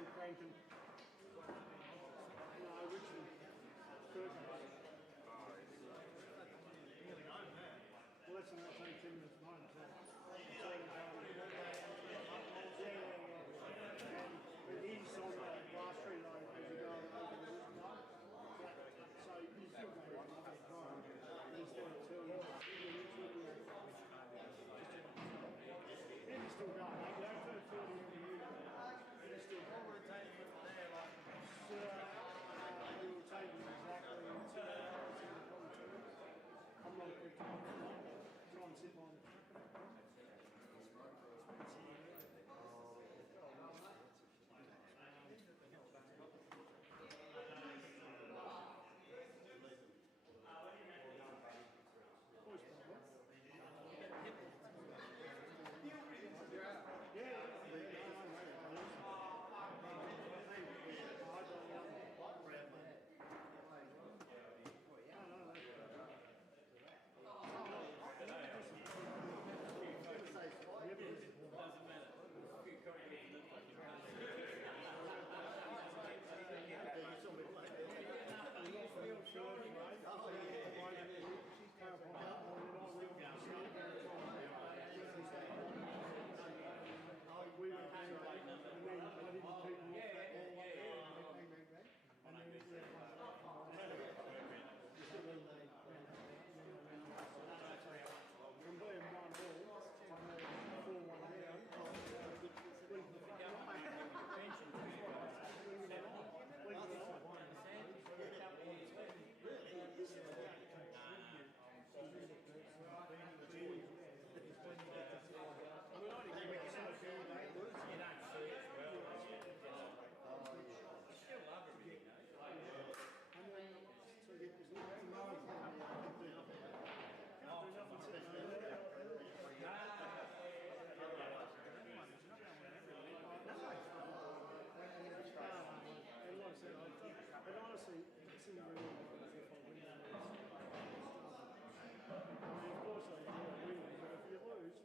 still cranking. No, Richard. Well, that's an outside 10 minutes behind, so. But he's on the last tree line as you go over the roof. So you still go right up that time. Instead of 2 years. He's still going, mate. You don't turn 30 every year. He's still going. What would it take from there? Like, it will take you exactly 2 hours in the contour. I'm not a quick time. Try and sit on it. Doesn't matter. But honestly, it's in the real world. I mean, of course, I win, but if you lose,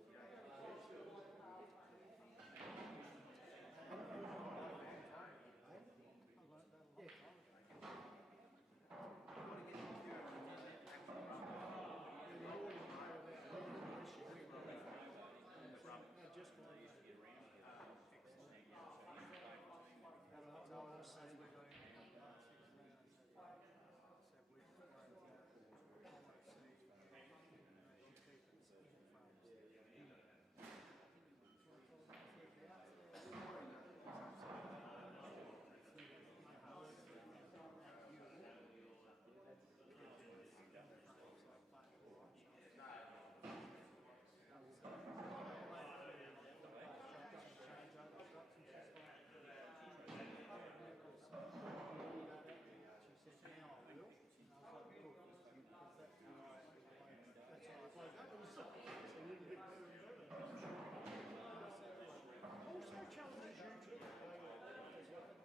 also challenges you to sometimes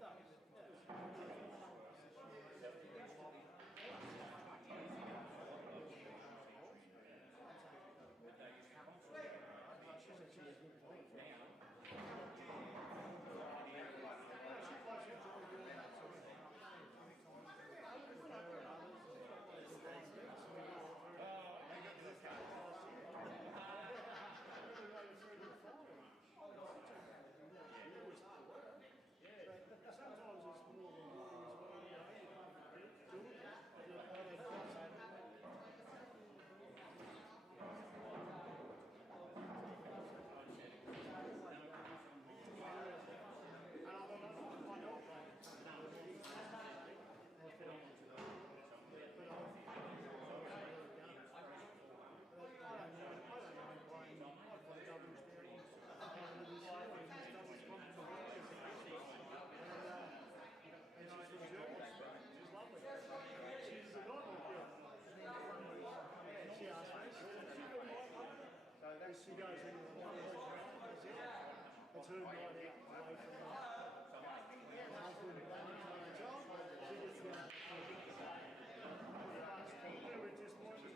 it's more than one as well. She's a normal girl. She asked me, she goes in the it's her night out away from her husband and job. She gets to we're just more than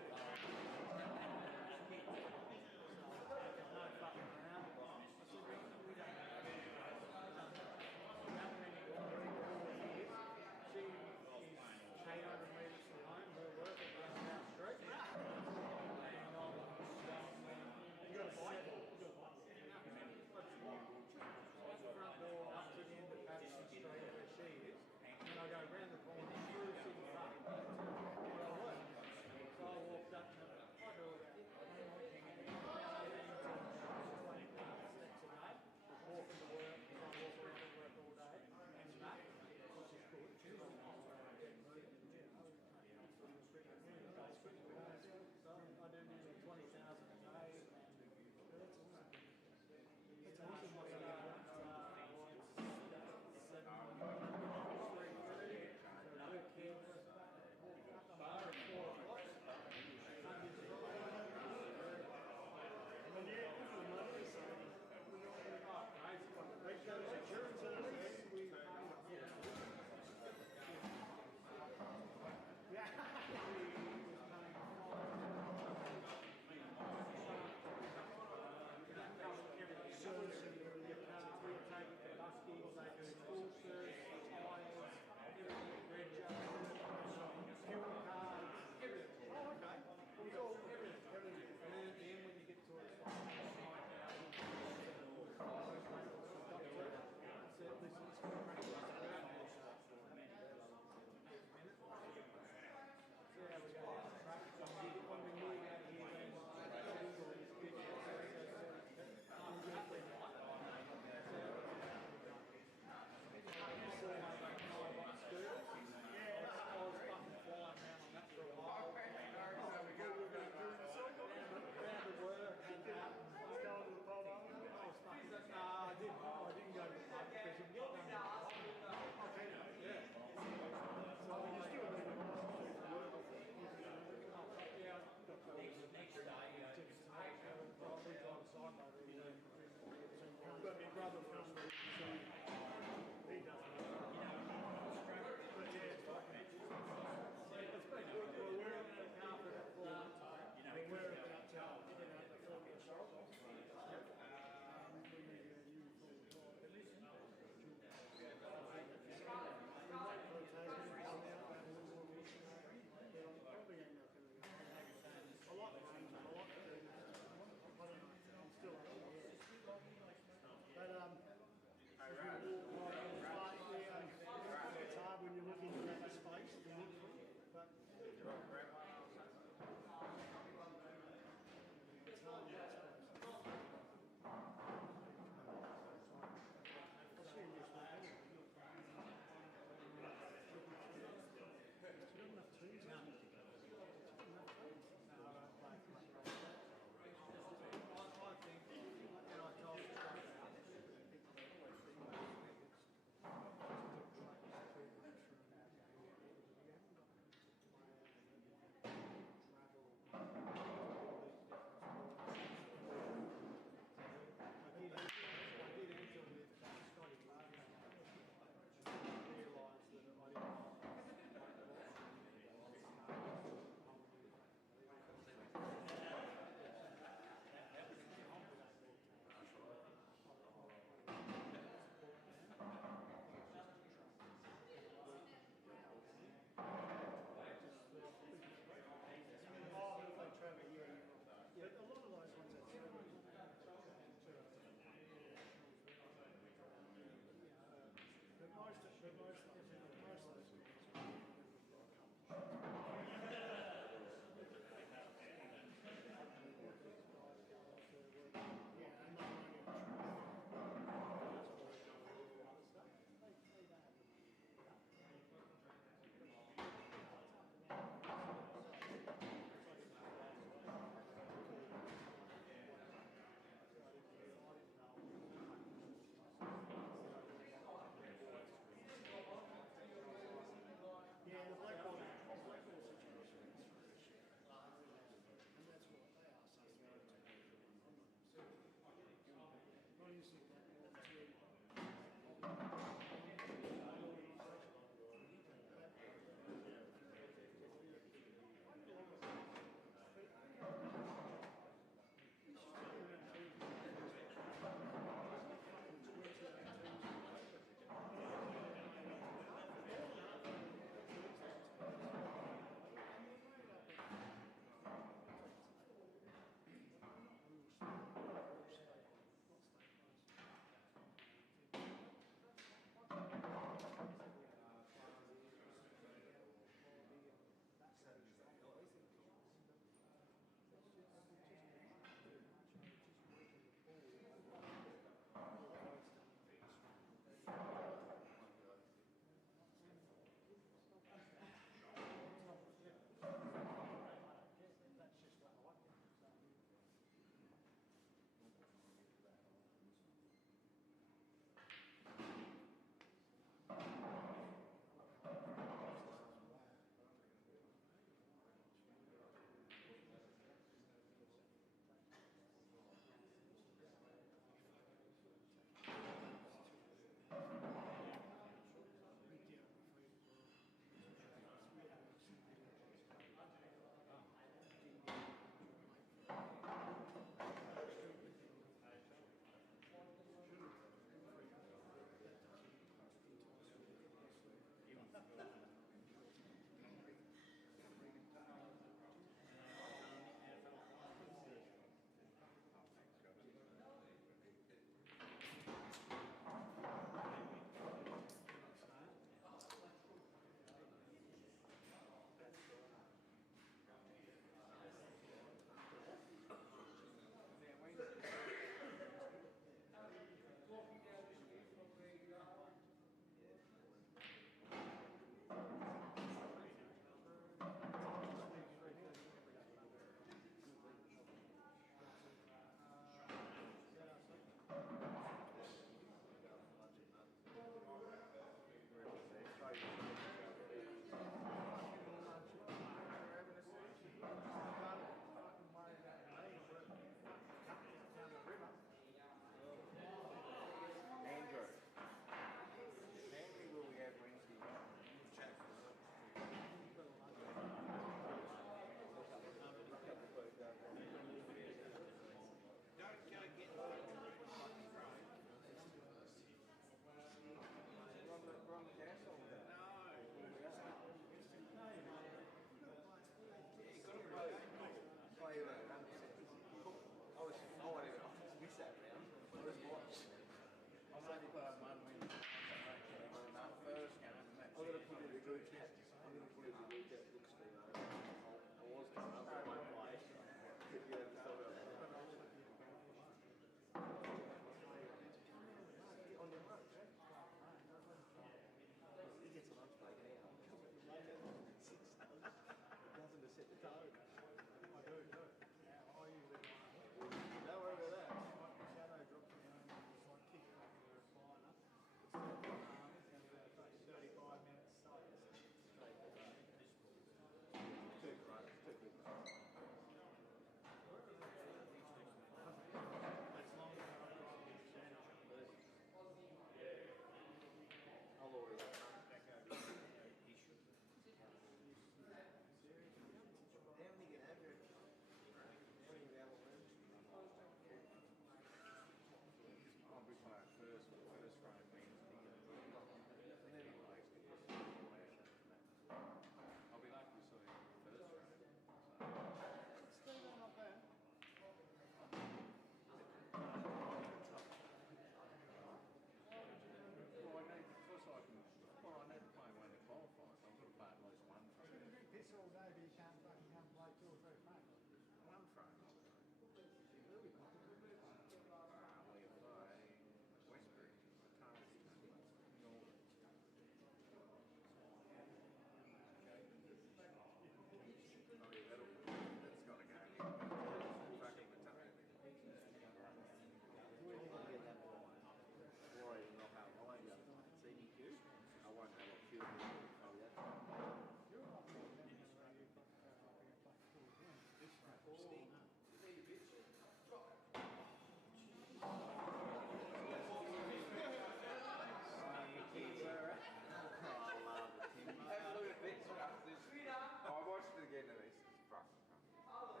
I watched it again and it's fucking funny.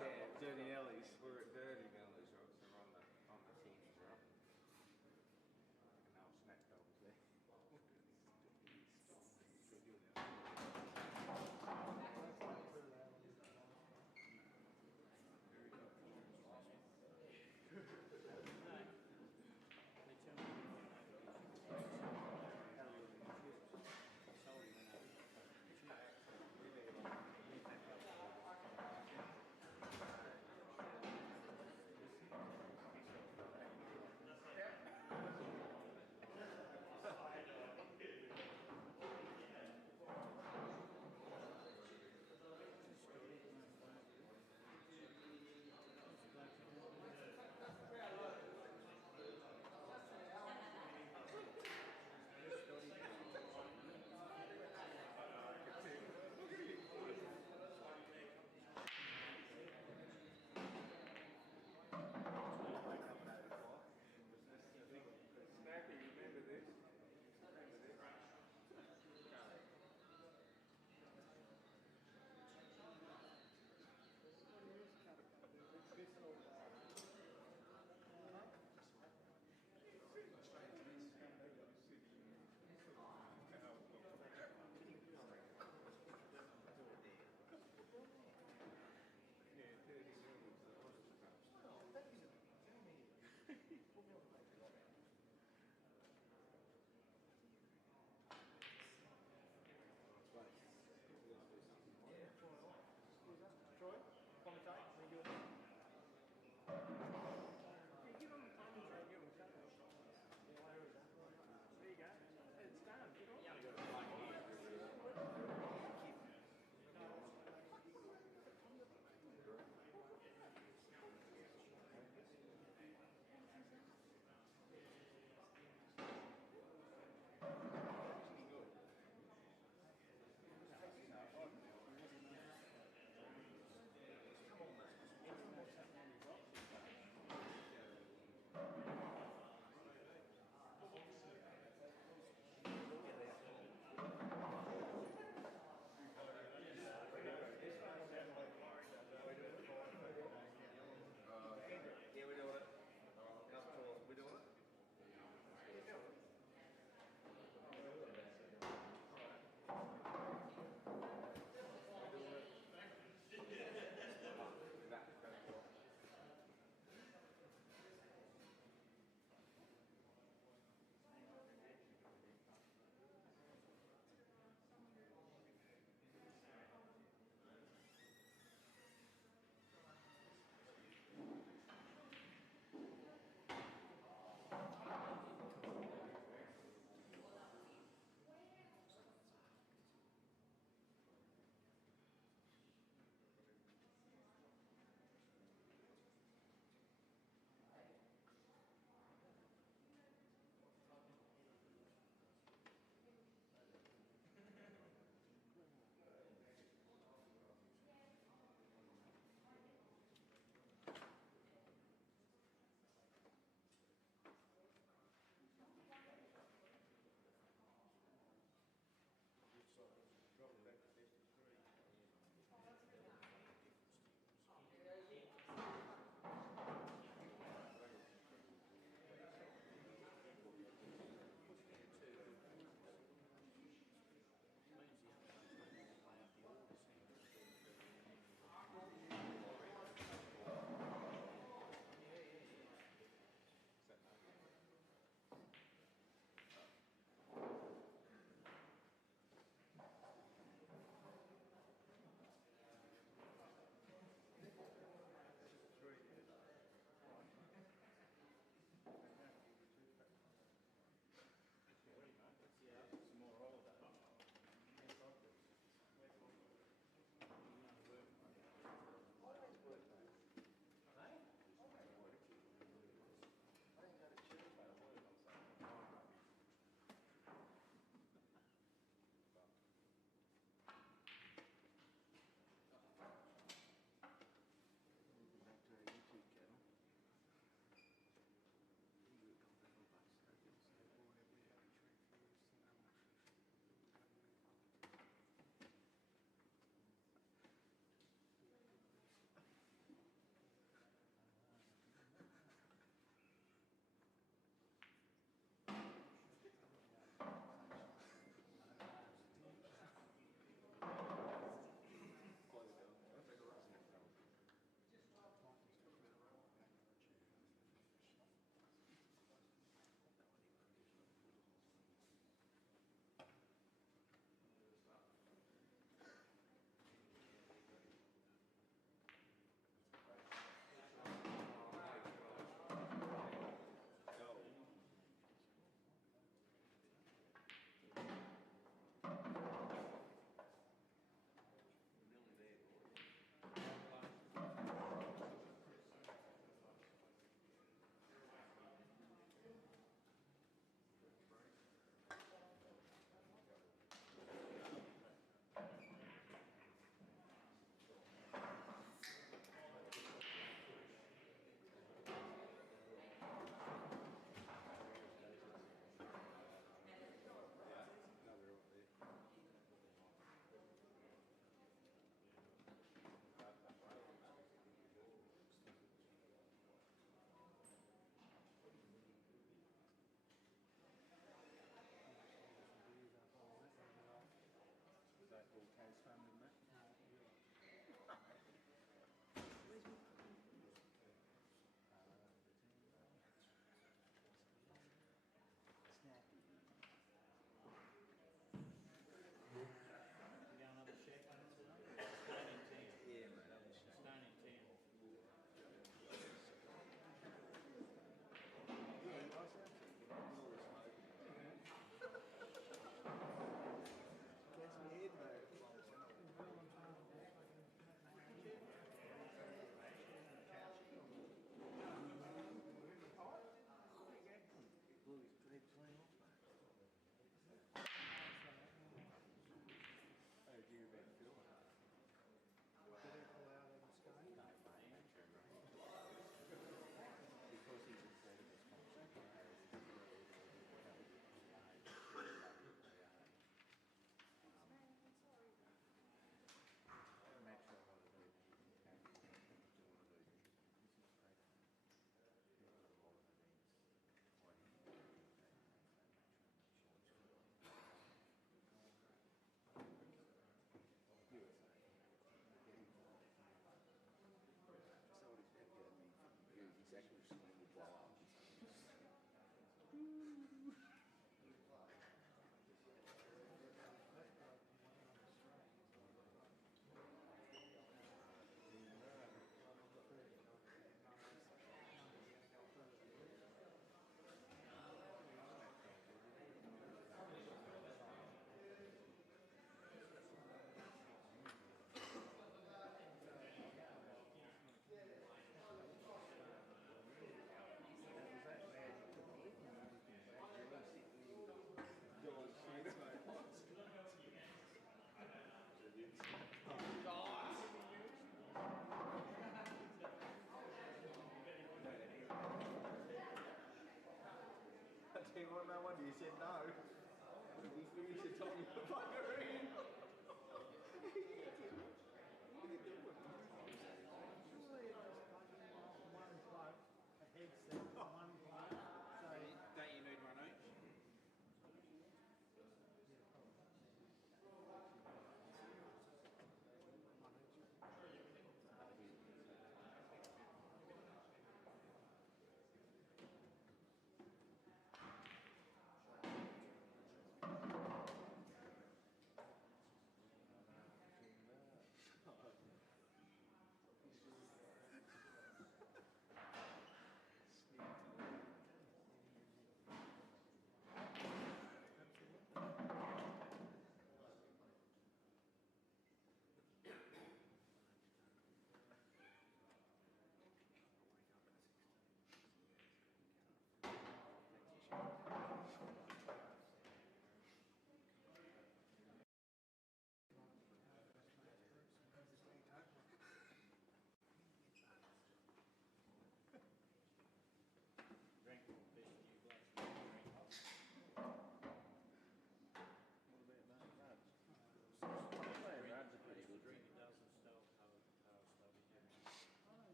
Yeah, Dirty Nellies. We're at Dirty Nellies, right? So we're on the Thames, right? And now snack over there.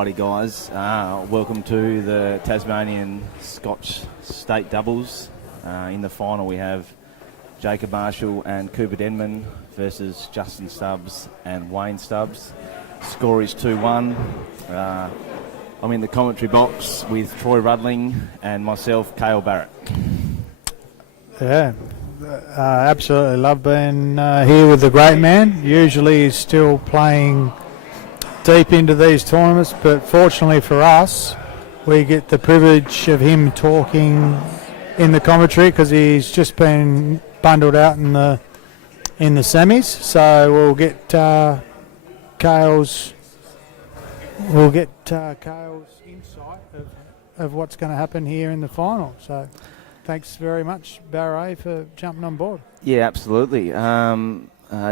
Alrighty guys, welcome to the Tasmanian Scotch State Doubles. In the final we have Jacob Marshall and Cooper Denman versus Justin Stubbs and Wayne Stubbs. Score is 2-1. I'm in the commentary box with Troy Rudling and myself, Cale Barrett. Yeah, absolutely love being here with the great man. Usually he's still playing deep into these tournaments, but fortunately for us, we get the privilege of him talking in the commentary because he's just been bundled out in the semis. So we'll get Cale's insight of what's going to happen here in the final. So thanks very much, Barry, for jumping on board. Yeah, absolutely.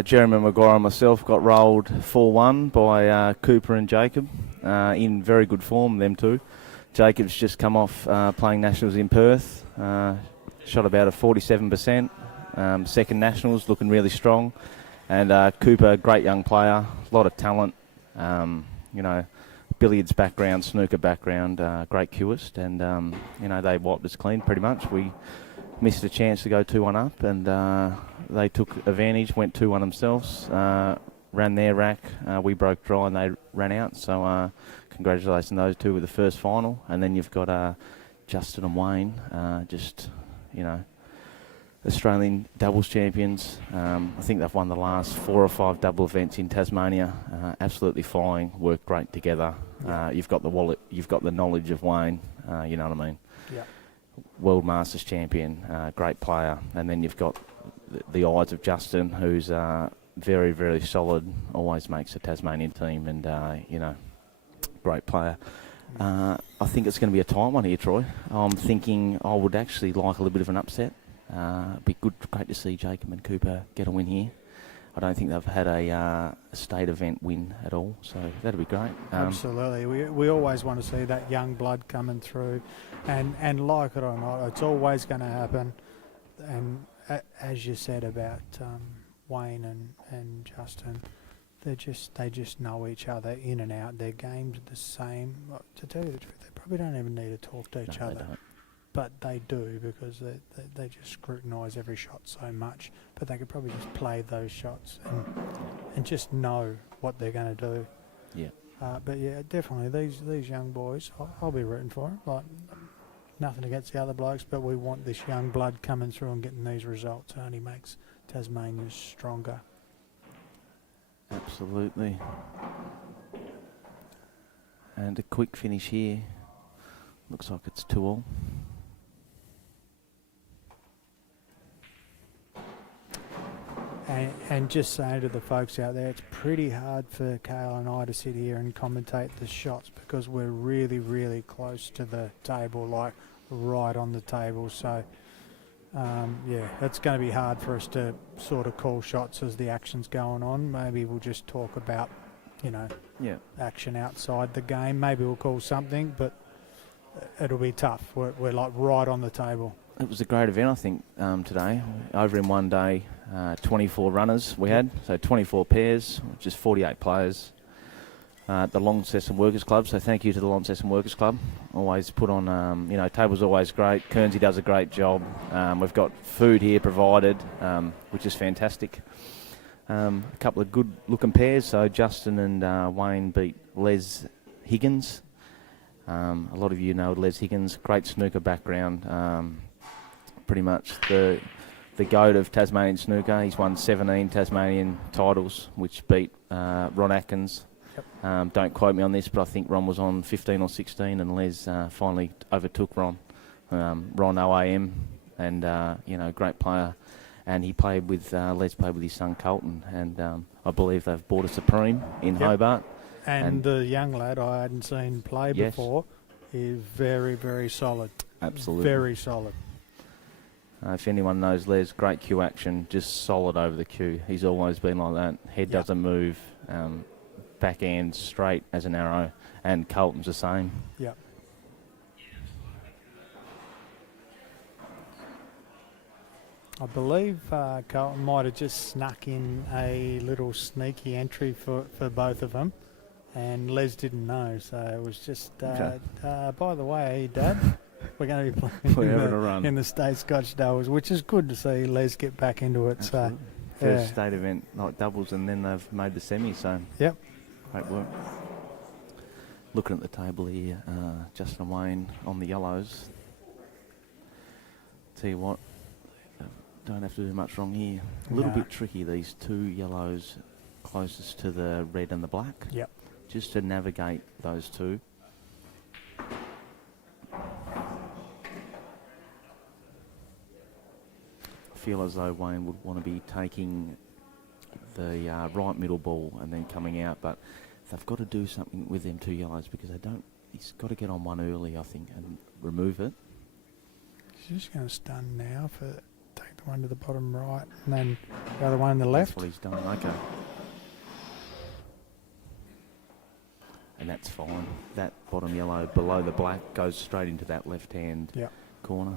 Jeremy Maguire and myself got rolled 4-1 by Cooper and Jacob. In very good form, them two. Jacob's just come off playing Nationals in Perth. Shot about a 47%. Second Nationals, looking really strong. And Cooper, great young player, a lot of talent. Billiards background, snooker background, great cueist. And, they wiped us clean pretty much. We missed a chance to go 2-1 up, and they took advantage, went 2-1 themselves, ran their rack. We broke dry and they ran out. So congratulations those two with the first final. And then you've got Justin and Wayne, Australian doubles champions. I think they've won the last 4 or 5 double events in Tasmania. Absolutely flying, work great together. You've got the wallet, you've got the knowledge of Wayne, you know what I mean? Yeah. World Masters champion, great player. And then you've got the eyes of Justin, who's very, very solid, always makes a Tasmanian team, and, great player. I think it's going to be a tight one here, Troy. I'm thinking I would actually like a little bit of an upset. Be great to see Jacob and Cooper get a win here. I don't think they've had a state event win at all, so that'd be great. Absolutely. We always want to see that young blood coming through, and like it or not, it's always going to happen. And as you said about Wayne and Justin, they just know each other in and out. Their games are the same. To tell you the truth, they probably don't even need to talk to each other. But they do, because they just scrutinise every shot so much. But they could probably just play those shots and just know what they're going to do. Yeah. But yeah, definitely these young boys, I'll be rooting for them. Like, nothing against the other blokes, but we want this young blood coming through and getting these results. It only makes Tasmania stronger. Absolutely. And a quick finish here. Looks like it's 2-2. And just saying to the folks out there, it's pretty hard for Cale and I to sit here and commentate the shots because we're really, really close to the table, like right on the table. So, it's going to be hard for us to sort of call shots as the action's going on. Maybe we'll just talk about, action outside the game. Maybe we'll call something, but it'll be tough. We're like right on the table. It was a great event, I think, today. Over in one day, 24 runners we had, so 24 pairs, which is 48 players. The Launceston Workers Club, so thank you to the Launceston Workers Club. Always put on, table's always great. Kernsey does a great job. We've got food here provided, which is fantastic. A couple of good-looking pairs, so Justin and Wayne beat Les Higgins. A lot of you know Les Higgins, great snooker background. Pretty much the GOAT of Tasmanian snooker. He's won 17 Tasmanian titles, which beat Ron Atkins. Yep. Don't quote me on this, but I think Ron was on 15 or 16, and Les finally overtook Ron. Ron OAM, and great player. And he played with Les played with his son Colton, and I believe they've bought a Supreme in Hobart. And the young lad I hadn't seen play before is very, very solid. Absolutely. Very solid. If anyone knows Les, great cue action, just solid over the cue. He's always been like that. Head doesn't move, backhand straight as an arrow, and Colton's the same. Yep. I believe Colton might have just snuck in a little sneaky entry for both of them. and Les didn't know, so it was just, Okay. by the way, Dad, we're going to be playing We're having a run. in the state Scotch doubles, which is good to see Les get back into it. Absolutely. So, First yeah. state event, like doubles, and then they've made the semi, so Yep. great work. Looking at the table here, Justin and Wayne on the yellows. Tell you what, don't have to do much wrong here. A little No. bit tricky, these two yellows closest to the red and the black. Yep. Just to navigate those two. Feel as though Wayne would want to be taking the right middle ball and then coming out, but they've got to do something with them two yellows because they don't. He's got to get on one early, I think, and remove it. He's just going to stun now for take the one to the bottom right, and then the other one on the left. That's what he's done. Okay. And that's fine. That bottom yellow below the black goes straight into that left-hand Yep. corner.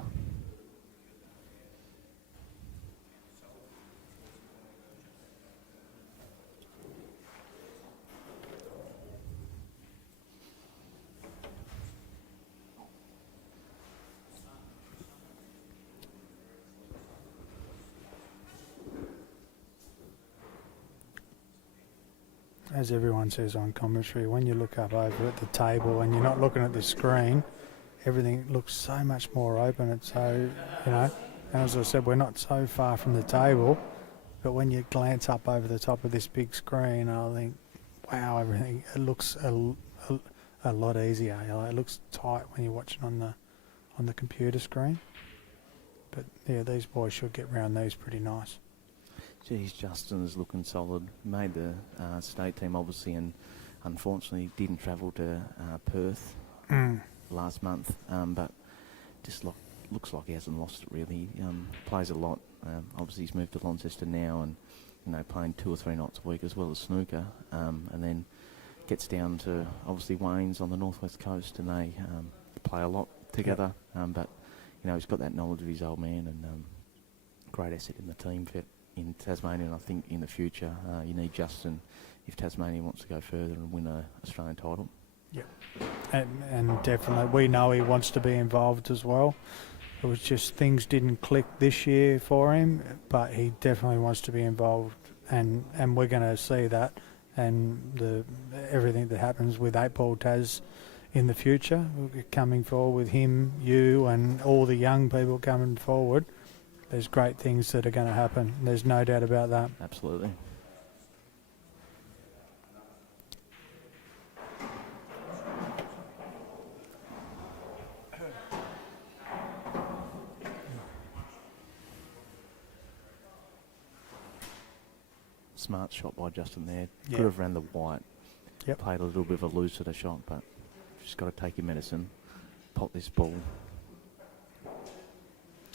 As everyone says on commentary, when you look up over at the table and you're not looking at the screen, everything looks so much more open. It's so, and as I said, we're not so far from the table, but when you glance up over the top of this big screen, I think, wow, everything, it looks a lot easier. It looks tight when you're watching on the computer screen. But yeah, these boys should get round these pretty nice. Geez, Justin is looking solid. Made the state team, obviously, and unfortunately didn't travel to Perth last month. But just looks like he hasn't lost it, really. Plays a lot. Obviously, he's moved to Launceston now and, playing 2 or 3 nights a week as well as snooker. And then gets down to, obviously, Wayne's on the northwest coast and they play a lot together. But, he's got that knowledge of his old man and great asset in the team fit. In Tasmania, and I think in the future you need Justin if Tasmania wants to go further and win an Australian title. Yep. And definitely, we know he wants to be involved as well. It was just things didn't click this year for him, but he definitely wants to be involved, and we're going to see that, and everything that happens with Eightball Tas in the future, coming forward with him, you, and all the young people coming forward. There's great things that are going to happen. There's no doubt about that. Absolutely. Smart shot by Justin there. Yeah. Could have ran the white. Yep. Played a little bit of a looser shot, but just got to take your medicine. Pot this ball.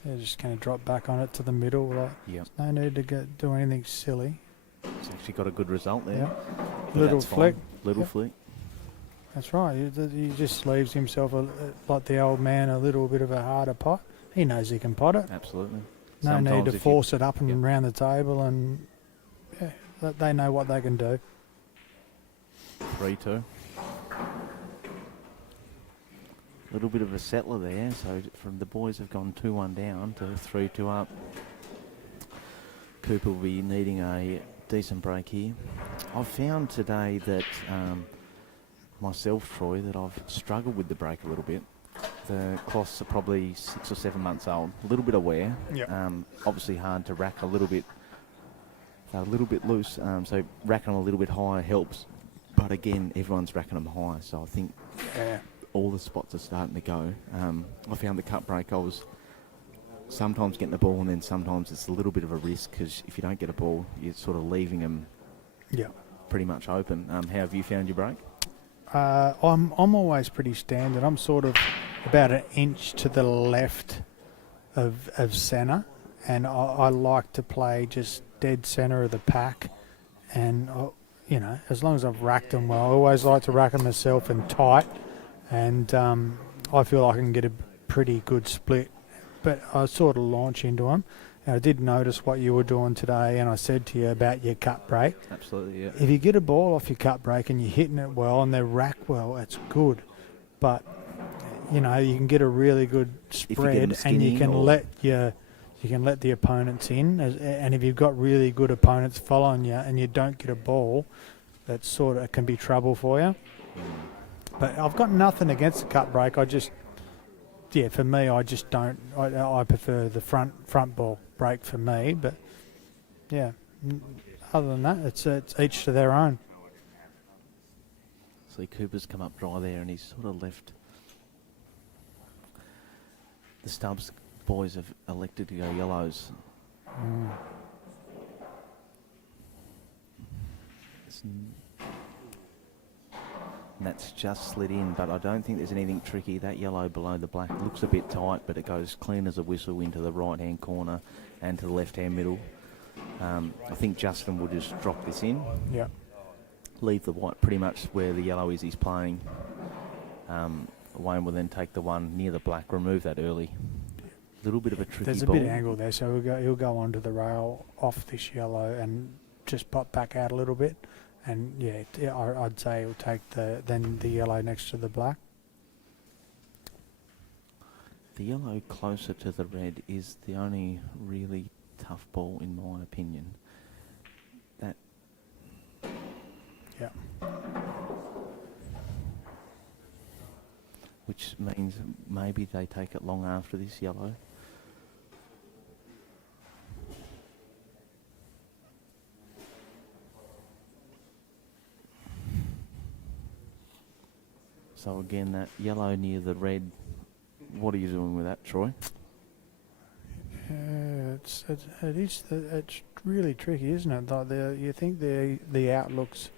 They're just going to drop back on it to the middle. Yep. No need to do anything silly. He's actually got a good result there. Yep. But Little that's flick. fine. Little Yep. flick. That's right. He just leaves himself, like the old man, a little bit of a harder pot. He knows he can pot it. Absolutely. No Sometimes need to if force it up and Yep. round the table, and they know what they can do. 3-2. A little bit of a settler there, so from the boys have gone 2-1 down to 3-2 up. Cooper will be needing a decent break here. I've found today that myself, Troy, that I've struggled with the break a little bit. The cloths are probably 6 or 7 months old, a little bit of wear. Yep. Obviously hard to rack a little bit. They're a little bit loose, so racking them a little bit higher helps. But again, everyone's racking them high, so I think all the spots are starting to go. I found the cut break, I was sometimes getting the ball, and then sometimes it's a little bit of a risk because if you don't get a ball, you're sort of leaving them pretty much open. How have you found your break? I'm always pretty standard. I'm sort of about an inch to the left of centre, and I like to play just dead centre of the pack. And as long as I've racked them well, I always like to rack them myself and tight, and I feel I can get a pretty good split. But I sort of launch into them, I did notice what you were doing today, and I said to you about your cut break. Absolutely, yeah. If you get a ball off your cut break and you're hitting it well and they're rack well, it's good. But, you know, you can get a really good spread and you can let the opponents in. And if you've got really good opponents following you and you don't get a ball, that sort of can be trouble for you. But I've got nothing against the cut break. For me, I just don't. I prefer the front ball break for me. But yeah, other than that, it's each to their own. See, Cooper's come up dry there, and he's sort of left. The Stubbs boys have elected to go yellows. And that's just slid in, but I don't think there's anything tricky. That yellow below the black looks a bit tight, but it goes clean as a whistle into the right-hand corner and to the left-hand middle. I think Justin will just drop this in. Yeah. Leave the white pretty much where the yellow is he's playing. Wayne will then take the one near the black, remove that early. A little bit of a tricky There's a ball. bit of angle there, so he'll go onto the rail off this yellow and just pop back out a little bit. And I'd say he'll take the yellow next to the black. The yellow closer to the red is the only really tough ball in my opinion. That. Yeah. Which means maybe they take it long after this yellow. So again, that yellow near the red, what are you doing with that, Troy? It's really tricky, isn't it? Like you think the outlook's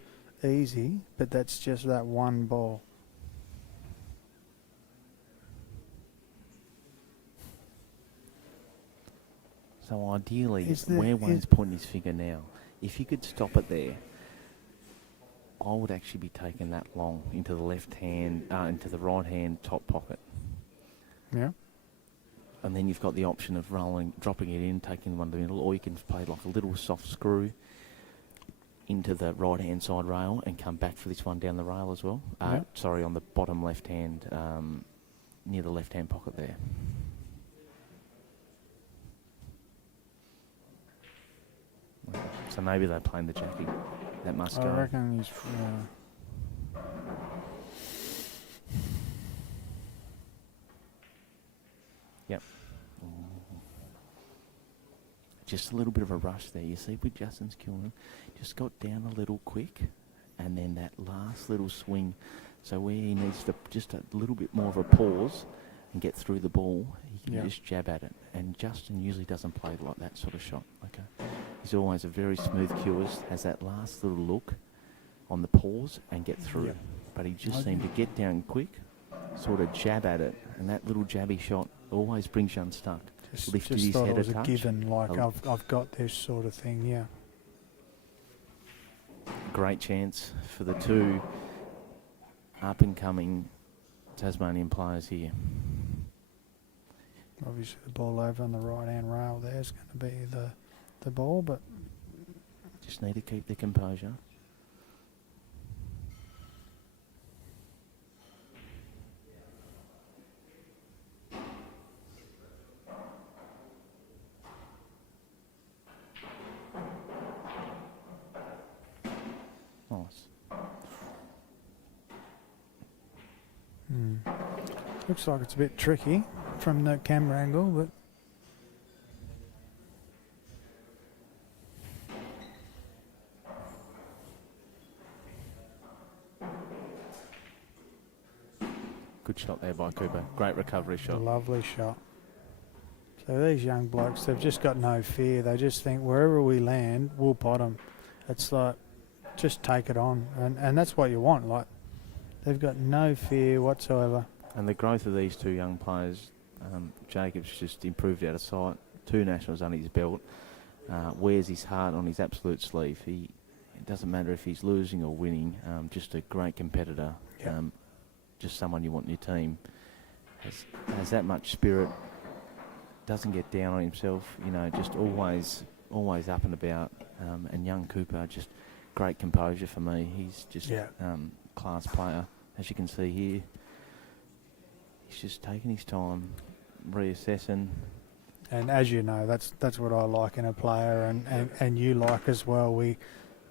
easy, but that's just that one ball. So ideally, where Wayne's pointing his finger now, if you could stop it there, I would actually be taking that long into the left hand, into the right hand top pocket. Yeah. And then you've got the option of dropping it in, taking the one to the middle, or you can play like a little soft screw into the right hand side rail and come back for this one down the rail as well. Sorry, on the bottom left hand, near the left hand pocket there. So maybe they're playing the Jackie. That must go. I reckon he's. Yep. Just a little bit of a rush there. You see, with Justin's killing, just got down a little quick, and then that last little swing. So where he needs to just a little bit more of a pause and get through the ball, he can just jab at it. And Justin usually doesn't play like that sort of shot. Okay. He's always a very smooth cures, has that last little look on the pause and get through. Yep. But he just seemed to get down quick, sort of jab at it, and that little jabby shot always brings you unstuck. Lifted Just his thought head it was a a touch. given, like I've got this sort of thing, yeah. Great chance for the two up-and-coming Tasmanian players here. Obviously the ball over on the right-hand rail there is going to be the ball, but... Just need to keep the composure. Nice. Looks like it's a bit tricky from the camera angle, but... Good shot there by Cooper. Great recovery shot. Lovely shot. So these young blokes, they've just got no fear. They just think wherever we land, we'll pot them. It's like, just take it on. And that's what you want. Like, they've got no fear whatsoever. And the growth of these two young players, Jacob's just improved out of sight. 2 nationals under his belt. Wears his heart on his absolute sleeve. It doesn't matter if he's losing or winning. Just a great competitor. Yep. Just someone you want in your team. Has that much spirit doesn't get down on himself. Just always up and about. And young Cooper, just great composure for me. He's just class player, as you can see here. He's just taking his time, reassessing. And as you know, that's what I like in a player, and you like as well. We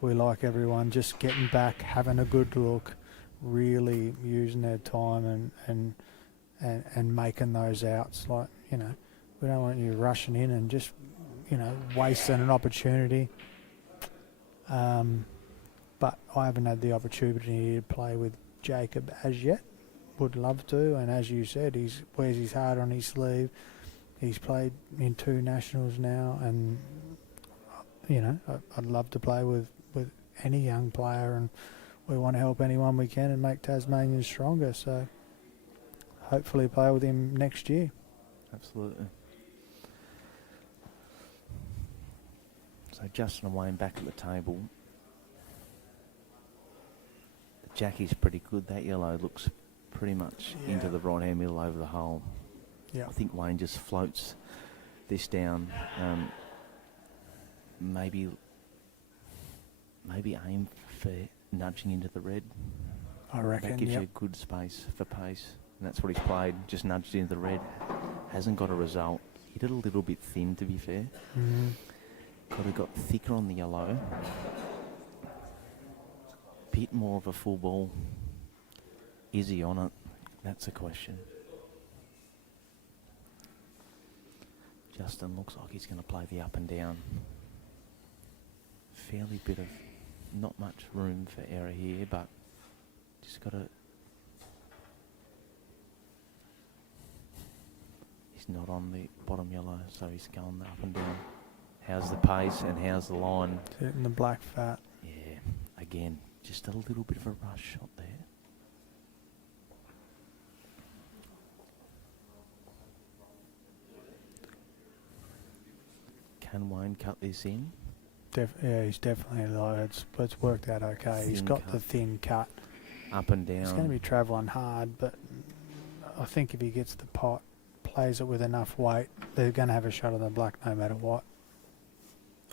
like everyone just getting back, having a good look, really using their time and making those outs. Like, we don't want you rushing in and just, wasting an opportunity. But I haven't had the opportunity to play with Jacob as yet. Would love to, and as you said, he wears his heart on his sleeve. He's played in 2 nationals now, and I'd love to play with any young player, and we want to help anyone we can and make Tasmanians stronger. So hopefully play with him next year. Absolutely. So Justin and Wayne back at the table. The Jackie's pretty good. That yellow looks pretty much into the right-hand middle over the hole. Yeah. I think Wayne just floats this down. Maybe aim for nudging into the red. I reckon. That gives you a good space for pace. And that's what he's played. Just nudged into the red. Hasn't got a result. Hit it a little bit thin, to be fair. Mm-hmm. Could have got thicker on the yellow. Bit more of a full ball. Is he on it? That's a question. Justin looks like he's going to play the up and down. Fairly bit of, not much room for error here, but just got to. He's not on the bottom yellow, so he's going up and down. How's the pace and how's the line? Hitting the black fat. Yeah, again, just a little bit of a rush shot there. Can Wayne cut this in? He's definitely like it's worked out okay. He's got the thin cut. Up and down. He's going to be travelling hard, but I think if he gets the pot, plays it with enough weight, they're going to have a shot at the black no matter what.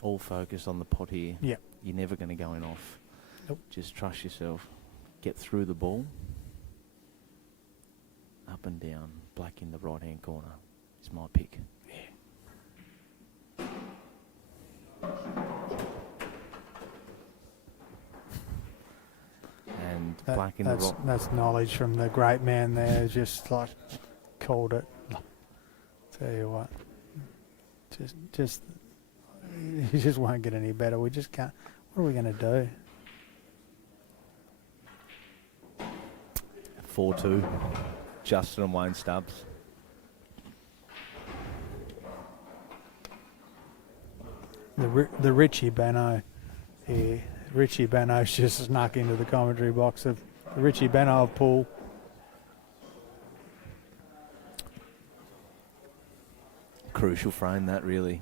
All focus on the pot here. Yep. You're never going to go in off. Nope. Just trust yourself. Get through the ball. Up and down. Black in the right-hand corner is my pick. And black in the right. That's knowledge from the great man there. Just like called it. Tell you what, just you just won't get any better. We just can't. What are we going to do? 4-2. Justin and Wayne Stubbs. The Richie Bano here. Richie Bano's just snuck into the commentary box of the Richie Bano pool. Crucial frame that, really.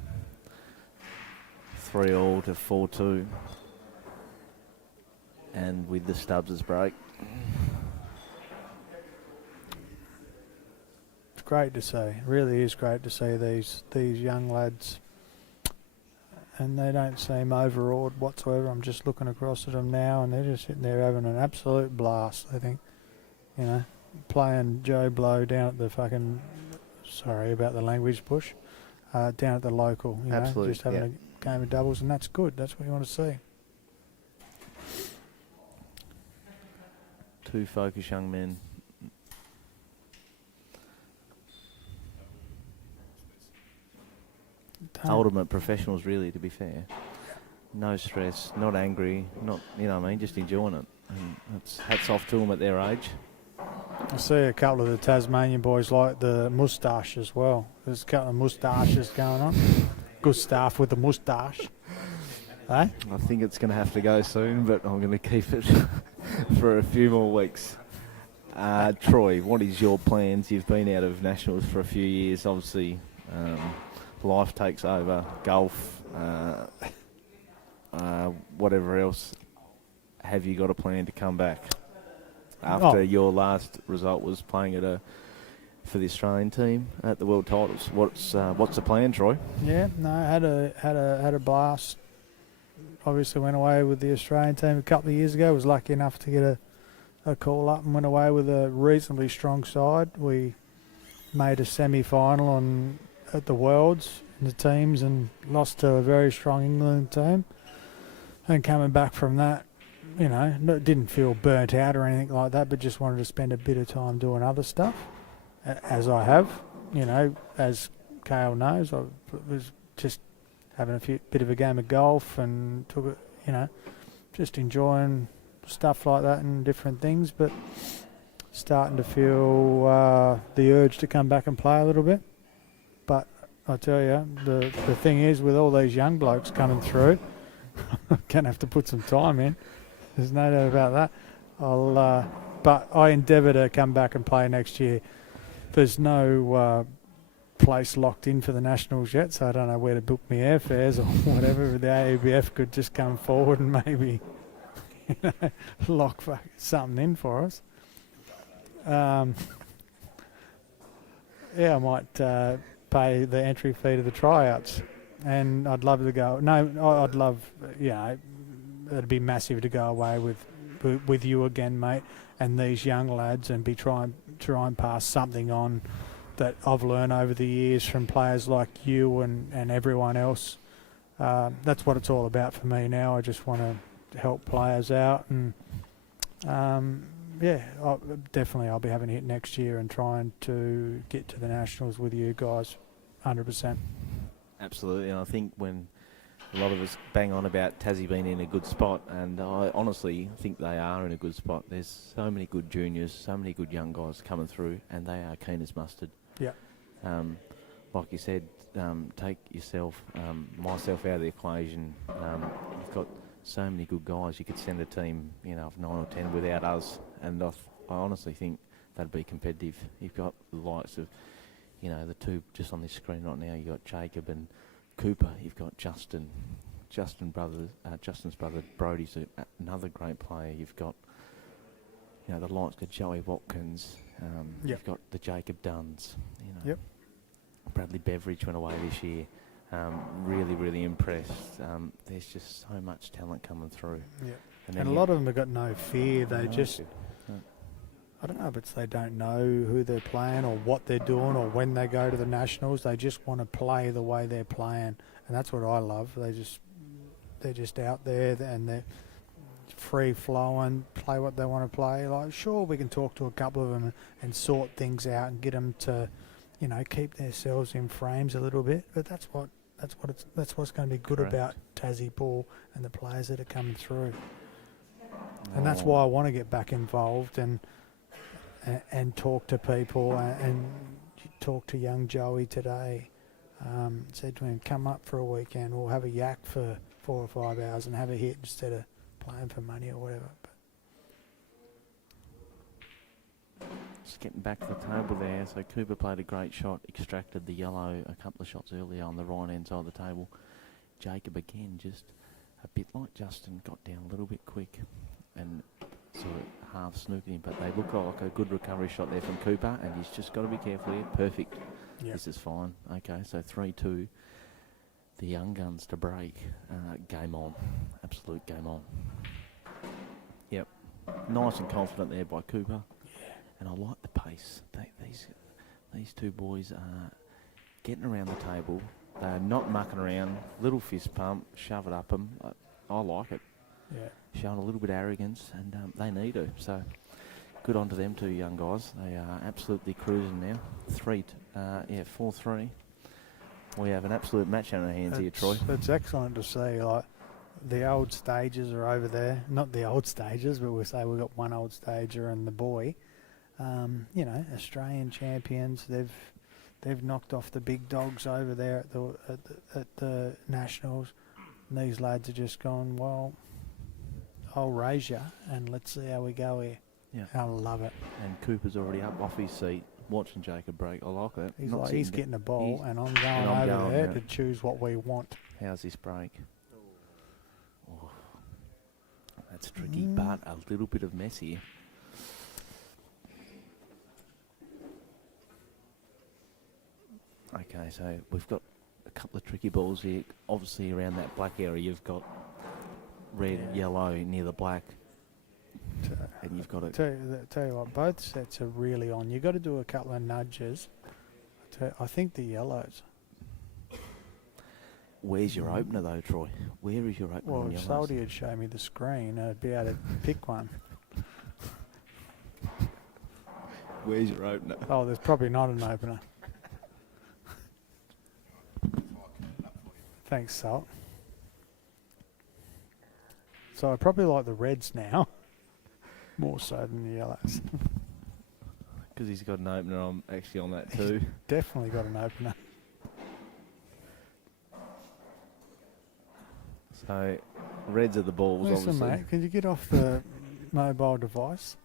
3-all to 4-2. And with the Stubbs' break. It's great to see. It really is great to see these young lads. And they don't seem overawed whatsoever. I'm just looking across at them now, and they're just sitting there having an absolute blast, I think. Playing Joe Blow down at the fucking, sorry about the language, Bush, down at the local. Absolutely. Just having a game of doubles, and that's good. That's what you want to see. 2 focused young men. Ultimate professionals, really, to be fair. No stress, not angry, not, just enjoying it. And it's hats off to them at their age. I see a couple of the Tasmanian boys like the moustache as well. There's a couple of moustaches going on. Good stuff with the moustache. Eh? I think it's going to have to go soon, but I'm going to keep it for a few more weeks. Troy, what is your plans? You've been out of nationals for a few years, obviously. Life takes over, golf, whatever else. Have you got a plan to come back after your last result was playing at for the Australian team at the World Titles. What's the plan, Troy? Yeah, no, had a blast. Obviously went away with the Australian team a couple of years ago. Was lucky enough to get a call up and went away with a reasonably strong side. We made a semi-final at the Worlds in the teams and lost to a very strong England team. And coming back from that, didn't feel burnt out or anything like that, but just wanted to spend a bit of time doing other stuff, as I have. As Kale knows, I was just having bit of a game of golf and took it, just enjoying stuff like that and different things, but starting to feel the urge to come back and play a little bit. But I tell you, the thing is, with all these young blokes coming through, I'm going to have to put some time in. There's no doubt about that. But I endeavour to come back and play next year. There's no place locked in for the Nationals yet, so I don't know where to book my airfares or whatever. The AABF could just come forward and maybe lock something in for us. I might pay the entry fee to the tryouts, and I'd love to go. No, I'd love, it'd be massive to go away with you again, mate, and these young lads, and try and pass something on that I've learned over the years from players like you and everyone else. That's what it's all about for me now. I just want to help players out, and I'll be having a hit next year and trying to get to the Nationals with you guys, 100%. Absolutely, and I think when a lot of us bang on about Tassie being in a good spot, and I honestly think they are in a good spot. There's so many good juniors, so many good young guys coming through, and they are keen as mustard. Yeah. Like you said, take yourself, myself out of the equation. You've got so many good guys. You could send a team, of 9 or 10 without us, and I honestly think that'd be competitive. You've got the likes of, the two just on this screen right now. You've got Jacob and Cooper. You've got Justin's brother Brody's another great player. You've got, the likes of Joey Watkins. You've got the Jacob Dunns. Yep. Bradley Beveridge went away this year. Really, really impressed. There's just so much talent coming through. Yeah. And a lot of them have got no fear. They just, Yeah. I don't know if it's they don't know who they're playing or what they're doing or when they go to the Nationals. They just want to play the way they're playing, and that's what I love. They're just out there and they're free flowing, play what they want to play. Like, sure, we can talk to a couple of them and sort things out and get them to, keep themselves in frames a little bit. But that's what's going to be good about Tassie Ball and the players that are coming through. And that's why I want to get back involved and talk to people and talk to young Joey today. Said to him, come up for a weekend, we'll have a yak for 4 or 5 hours and have a hit instead of playing for money or whatever. Just getting back to the table there. So Cooper played a great shot, extracted the yellow a couple of shots earlier on the right hand side of the table. Jacob again, just a bit like Justin, got down a little bit quick and sort of half snooked him, but they look like a good recovery shot there from Cooper, and he's just got to be careful here. Perfect. Yep. This is fine. Okay, so 3-2. The young guns to break. Game on. Absolute game on. Yep. Nice and confident there by Cooper. Yeah. And I like the pace. These two boys are getting around the table. They're not mucking around. Little fist pump, shove it up them. I like it. Yeah. Showing a little bit of arrogance, and they need to. So good on to them two young guys. They are absolutely cruising now. 4-3. We have an absolute match on our hands here, Troy. It's excellent to see. Like, the old stagers are over there. Not the old stagers, but we'll say we've got one old stager and the boy. Australian champions. They've knocked off the big dogs over there at the Nationals. And these lads are just gone, well, I'll raise you and let's see how we go here. Yeah. I love it. And Cooper's already up off his seat watching Jacob break. I like that. He's getting a ball and I'm going over there to choose what we want. How's this break? Oh, that's tricky, but a little bit of mess here. Okay, so we've got a couple of tricky balls here. Obviously, around that black area, you've got red, yellow near the black, and you've got to. Tell you what, both sets are really on. You've got to do a couple of nudges. I think the yellows. Where's your opener, though, Troy? Where is your opener? Well, on if yellows? Salty had shown me the screen, I'd be able to pick one. Where's your opener? Oh, there's probably not an opener. Thanks, Salt. So I probably like the reds now, more so than the yellows. Because he's got an opener. I'm actually on that too. Definitely got an opener. So, reds are the balls, Listen, obviously. mate, can you get off the mobile device?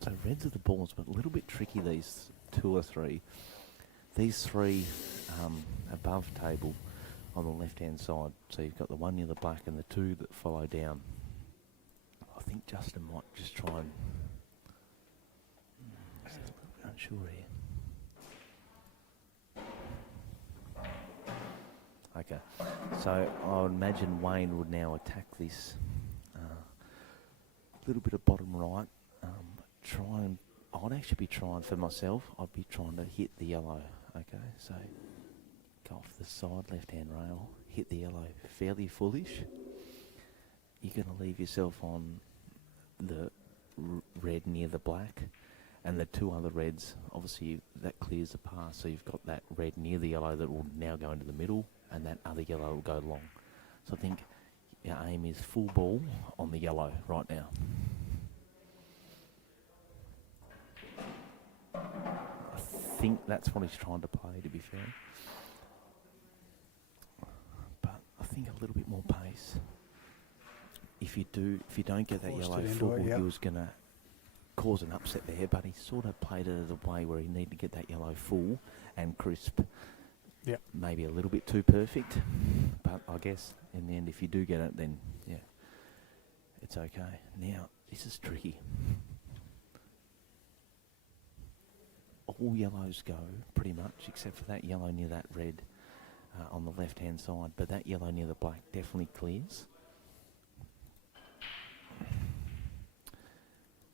So reds are the balls, but a little bit tricky, these 2 or 3. These 3 above table on the left-hand side. So you've got the one near the black and the 2 that follow down. I think Justin might just try and... Just a little bit unsure here. Okay, so I would imagine Wayne would now attack this little bit of bottom right. I'd actually be trying for myself, I'd be trying to hit the yellow. Okay, so go off the side left-hand rail, hit the yellow fairly fullish. You're going to leave yourself on the red near the black, and the 2 other reds, obviously that clears the path, so you've got that red near the yellow that will now go into the middle, and that other yellow will go long. So I think your aim is full ball on the yellow right now. I think that's what he's trying to play, to be fair. But I think a little bit more pace. If you don't get that Forced yellow it into full, it, yep. he was going to cause an upset there, but he sort of played it as a way where he needed to get that yellow full and crisp. Yep. Maybe a little bit too perfect, but I guess in the end, if you do get it, then yeah, it's okay. Now, this is tricky. All yellows go, pretty much, except for that yellow near that red on the left-hand side, but that yellow near the black definitely clears.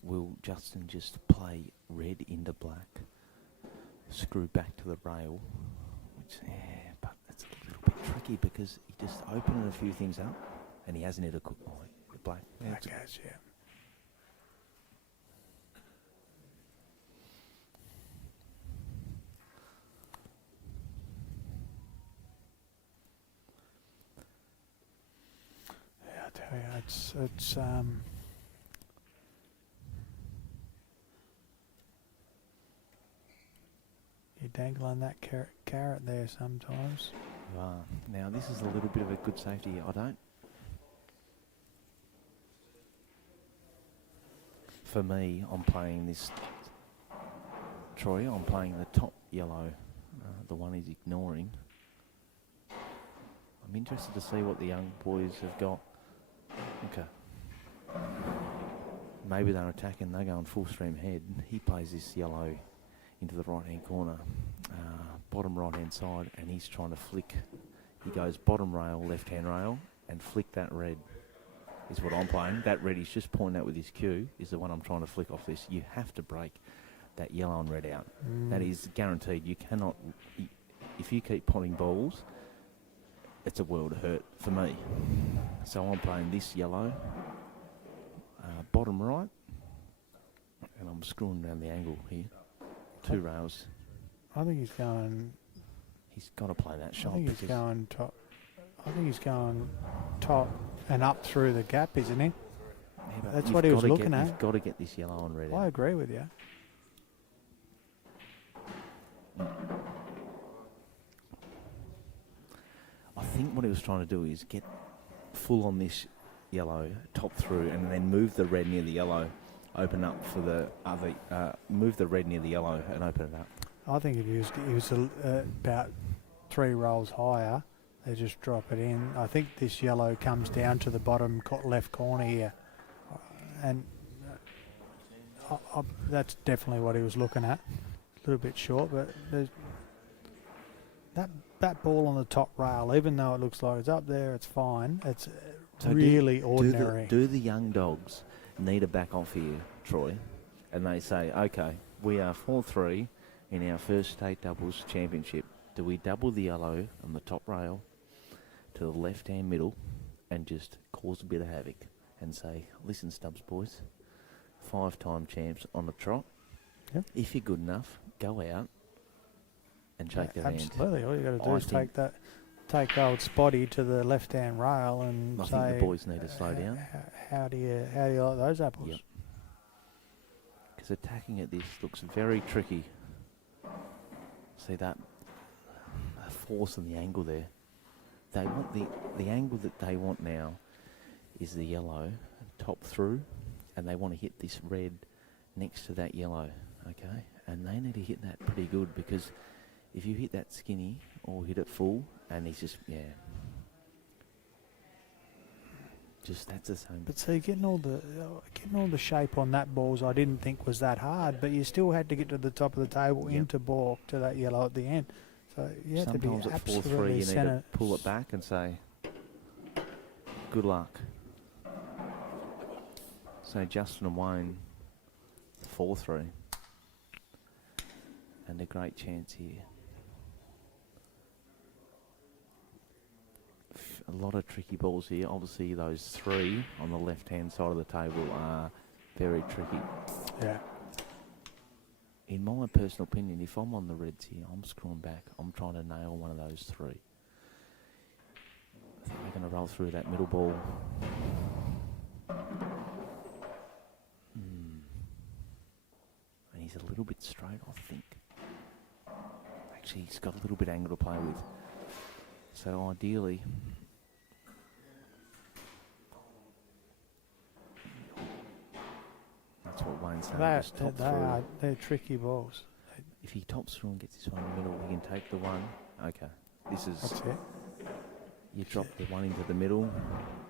Will Justin just play red into black, screw back to the rail, which, but it's a little bit tricky because he just opened a few things up and he hasn't hit a the black. Yeah, Black has, yeah. Yeah, I tell you, it's you're dangling that carrot there sometimes. Now this is a little bit of a good safety. For me, I'm playing this, Troy, I'm playing the top yellow, the one he's ignoring. I'm interested to see what the young boys have got. Okay. Maybe they're attacking, they're going full stream ahead. He plays this yellow into the right-hand corner, bottom right-hand side, and he's trying to flick. He goes bottom rail, left-hand rail, and flick that red is what I'm playing. That red he's just pointing out with his cue is the one I'm trying to flick off this. You have to break that yellow and red out. That is guaranteed. You cannot, if you keep potting balls, it's a world of hurt for me. So I'm playing this yellow, bottom right, and I'm screwing around the angle here. 2 rails. I think he's going. He's got to play that shot. I think he's going top. I think he's going top and up through the gap, isn't he? Yeah, that's what he was looking at. You've got to get this yellow and red I out. agree with you. I think what he was trying to do is get full on this yellow, top through, and then move the red near the yellow, open up for the other, move the red near the yellow and open it up. I think if he was about 3 rolls higher, they just drop it in. I think this yellow comes down to the bottom left corner here, and that's definitely what he was looking at. A little bit short, but that ball on the top rail, even though it looks like it's up there, it's fine. It's So really ordinary. Do the young dogs need to back off here, Troy? And they say, okay, we are 4-3 in our first state doubles championship. Do we double the yellow on the top rail to the left-hand middle and just cause a bit of havoc and say, listen, Stubbs boys, 5-time champs on the trot. Yep. If you're good enough, go out and shake their hand. Absolutely. All you got to do is take old Spotty to the left-hand rail and I say, think the boys need to slow down. How do you like those apples? Yep. Because attacking at this looks very tricky. See that force and the angle there. They want the angle that they want now is the yellow top through, and they want to hit this red next to that yellow. Okay, and they need to hit that pretty good, because if you hit that skinny or hit it full, and he's just that's the same. But see, getting all the shape on that balls, I didn't think was that hard. But you still had to get to the top of the table into balk to that yellow at the end. So you had to be Sometimes at 4-3 absolutely you need to centre. pull it back and say, good luck. So Justin and Wayne, 4-3. And a great chance here. A lot of tricky balls here. Obviously, those 3 on the left-hand side of the table are very tricky. Yeah. In my personal opinion, if I'm on the reds here, I'm screwing back. I'm trying to nail one of those 3. I think they're going to roll through that middle ball. And he's a little bit straight, I think. Actually, he's got a little bit of angle to play with. So ideally, that's what Wayne's saying. Just top through. They're tricky balls. If he tops through and gets this one in the middle, he can take the one. Okay, this is. That's it. You drop the one into the middle.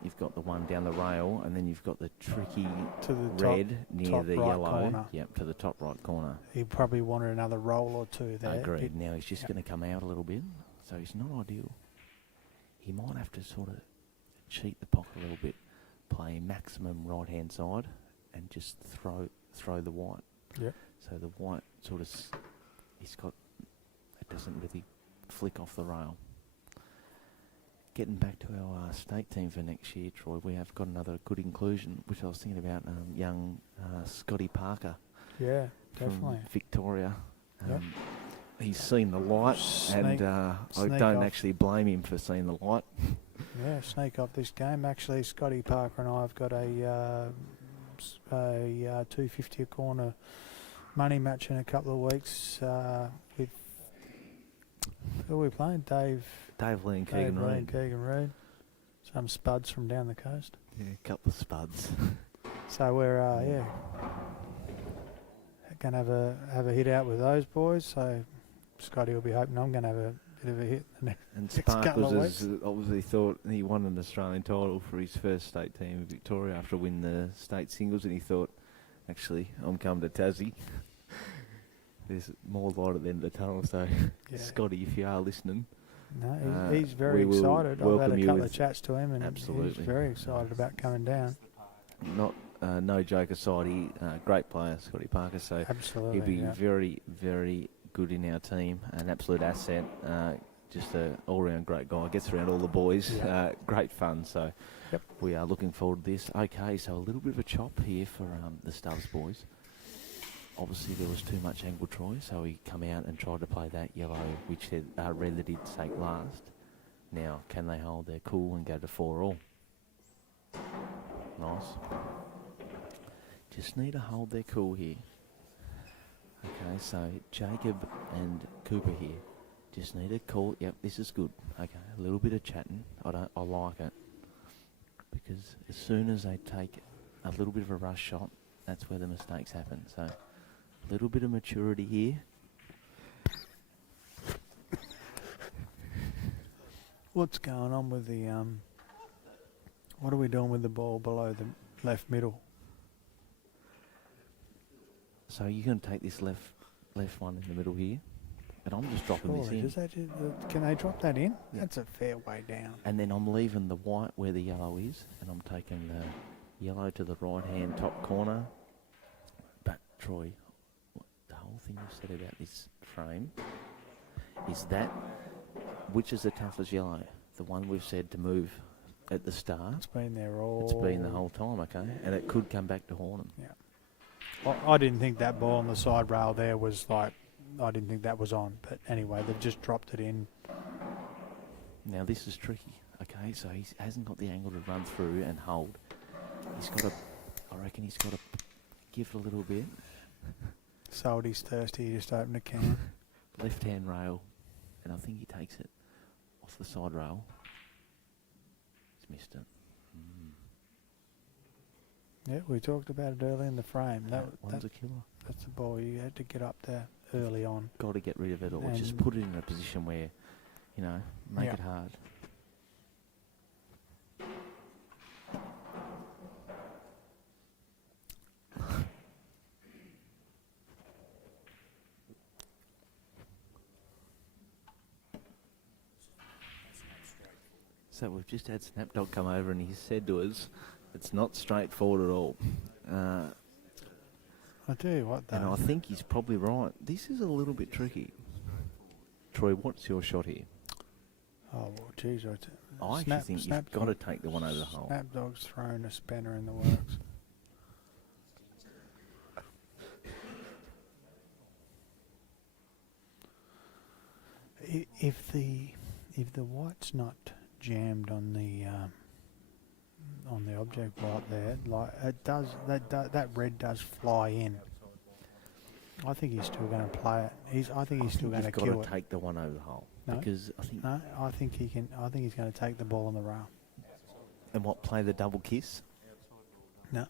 You've got the one down the rail, and then you've got the tricky To the red near top the right yellow. corner. Yep, to the top right corner. He probably wanted another roll or two there. Agreed. Now he's just going to come out a little bit, so he's not ideal. He might have to sort of cheat the pocket a little bit, play maximum right-hand side, and just throw the white. Yep. So the white sort of, it doesn't really flick off the rail. Getting back to our state team for next year, Troy, we have got another good inclusion, which I was thinking about, young Scotty Parker. Yeah, definitely. From Victoria. Yep. He's seen the light, and I don't actually blame him for seeing the light. Yeah, sneak off this game. Actually, Scotty Parker and I have got a $250 a corner money match in a couple of weeks with who are we playing? Dave Lee and Keegan Reid. Some spuds from down the coast. Yeah, a couple of spuds. So we're going to have a hit out with those boys. So Scotty will be hoping I'm going to have a bit of a hit in the next couple of weeks. Obviously thought he won an Australian title for his first state team in Victoria after winning the state singles, and he thought, actually, I'm coming to Tassie. There's more light at the end of the tunnel, so Scotty, if you are listening. No, he's very excited. I've had a couple of chats to him, and he's very excited about coming down. Not no joke aside, he great player, Scotty Parker. So absolutely, he'll be very, very good in our team. An absolute asset. Just an all-round great guy. Gets around all the boys. Great fun. So we are looking forward to this. Okay, so a little bit of a chop here for the Stubbs boys. Obviously, there was too much angle, Troy, so he come out and tried to play that yellow, which red that he'd take last. Now, can they hold their cool and go to 4-all? Nice. Just need to hold their cool here. Okay, so Jacob and Cooper here. Just need to call. Yep, this is good. Okay, a little bit of chatting. I like it, because as soon as they take a little bit of a rush shot, that's where the mistakes happen. So a little bit of maturity here. What's going on with the what are we doing with the ball below the left middle? So you're going to take this left one in the middle here, and I'm just dropping this Surely, in. does that can they drop that in? Yeah. That's a fair way down. And then I'm leaving the white where the yellow is, and I'm taking the yellow to the right-hand top corner. But, Troy, the whole thing you said about this frame is that, which is the toughest yellow? The one we've said to move at the start. It's been there all. It's been the whole time, okay? And it could come back to haunt them. Yeah. I didn't think that ball on the side rail there was like, I didn't think that was on. But anyway, they've just dropped it in. Now, this is tricky, okay? So he hasn't got the angle to run through and hold. He's got to, I reckon he's got to give it a little bit. Salty's thirsty, he just opened a can. Left-hand rail, and I think he takes it off the side rail. He's missed it. Yeah, we talked about it early in the frame. That one's a killer. That's the ball. You had to get up there early on. Got to get rid of it, or And just put it in a position where, make Yeah. it hard. So we've just had Snapdog come over and he said to us, it's not straightforward at all. I tell you what, though. And I think he's probably right. This is a little bit tricky. Troy, what's your shot here? Oh, well, geez. I actually think you've got to take the one over the hole. Snapdog's thrown a spanner in the works. If the white's not jammed on the object right there, like it does, that red does fly in. I think he's still going to play it. I think he's still going to kill it. You've got to take the one over the hole. No, because I think. No, I think he can. I think he's going to take the ball on the rail. And what? Play the double kiss? No.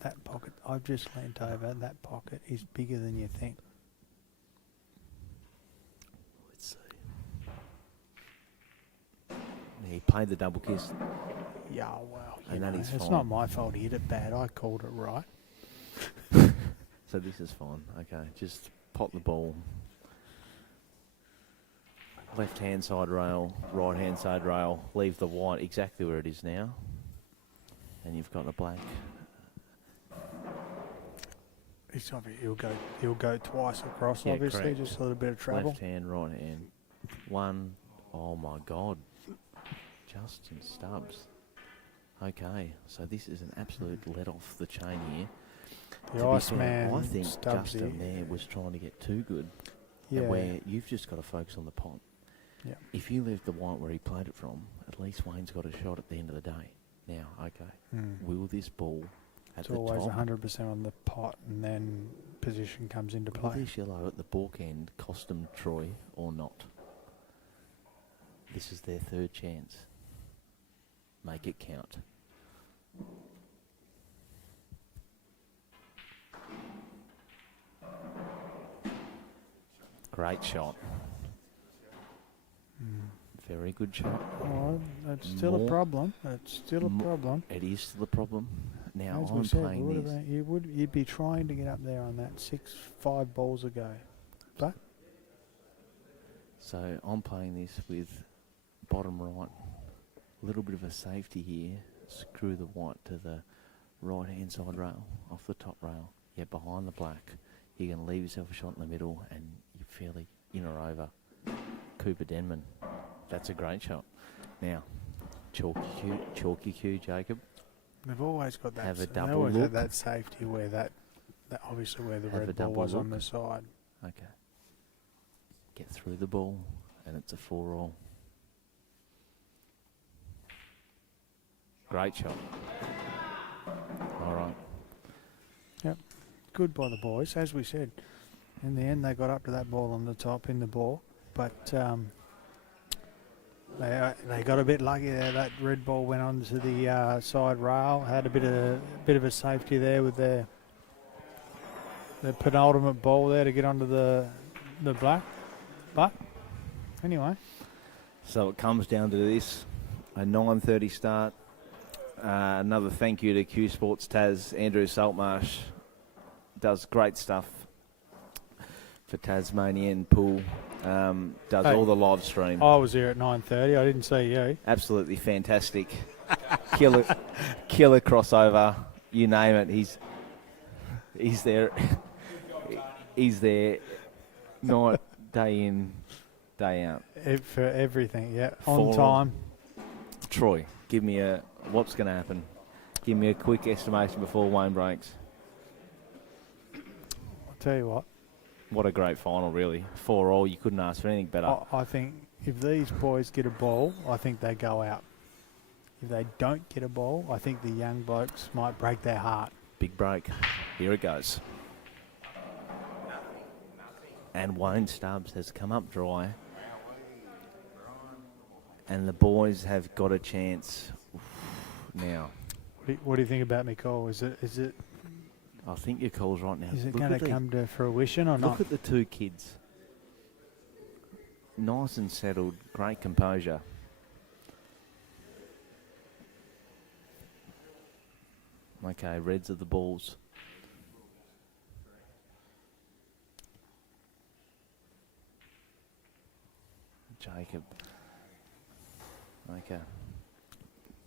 That pocket. I've just leant over. That pocket is bigger than you think. Let's see. Yeah, he played the double kiss. Yeah, well, And that is it's fine. not my fault he hit it bad. I called it right. So this is fine. Okay, just pop the ball. Left-hand side rail, right-hand side rail. Leave the white exactly where it is now. And you've got the black. It's obvious he'll go twice across, Yeah, obviously, correct. just a little bit of trouble. Left hand, right hand. One. Oh my God. Justin Stubbs. Okay, so this is an absolute let off the chain here. The To be ice fair, man I think Stubbs Justin here. there was trying to get too good. Yeah. And where you've just got to focus on the pot. Yeah. If you leave the white where he played it from, at least Wayne's got a shot at the end of the day. Now, okay, will this ball at It's the always top, 100% on the pot, and then position comes into will play. this yellow at the balk end cost them Troy or not? This is their third chance. Make it count. Great shot. Very good shot. Oh, that's still a More- problem. That's still a problem. It is still a problem. Now As I'm we said, playing this. you'd be trying to get up there on that 5 balls ago. But So I'm playing this with bottom right. A little bit of a safety here. Screw the white to the right hand side rail, off the top rail. Yeah, behind the black. You're going to leave yourself a shot in the middle and you're fairly in or over. Cooper Denman. That's a great shot. Now, chalky cue, Jacob. they've always got that. Have a they double always look. have that safety where that obviously where the Have a red ball double was on look. the side. Okay. Get through the ball and it's a 4-all. Great shot. All right. Yep, good by the boys. As we said, in the end they got up to that ball on the top in the ball, but they got a bit lucky there. That red ball went onto the side rail. Had a bit of a safety there with their penultimate ball there to get onto the black. But anyway, So it comes down to this, a 9:30 start. Another thank you to Q Sports Tas, Andrew Saltmarsh, does great stuff for Tasmanian pool. Does all the live stream. I was here at 9:30. I didn't see you. Absolutely fantastic. Killer crossover. You name it. He's there. He's there night, day in, day out. For everything, yeah. On For time. Troy, give me what's going to happen? Give me a quick estimation before Wayne breaks. I'll tell you what. What a great final, really. 4-all, you couldn't ask for anything better. I think if these boys get a ball, I think they go out. If they don't get a ball, I think the young blokes might break their heart. Big break. Here it goes. And Wayne Stubbs has come up dry. And the boys have got a chance now. What do you think about me, Cole? Is it I think your call's right now. is it Look going at to the- come to fruition or Look not? at the two kids. Nice and settled, great composure. Okay, Reds are the balls. Jacob. Okay.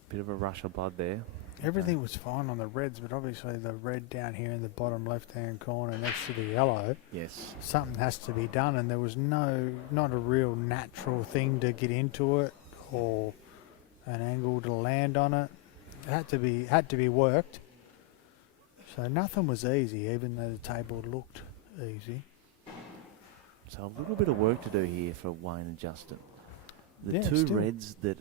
Bit of a rush of blood there. Everything was fine on the Reds, but obviously the red down here in the bottom left-hand corner next to the yellow, Yes. something has to be done, and there was not a real natural thing to get into it or an angle to land on it. It had to be worked. So nothing was easy, even though the table looked easy. So a little bit of work to do here for Wayne and Justin. The Yeah, two still. Reds the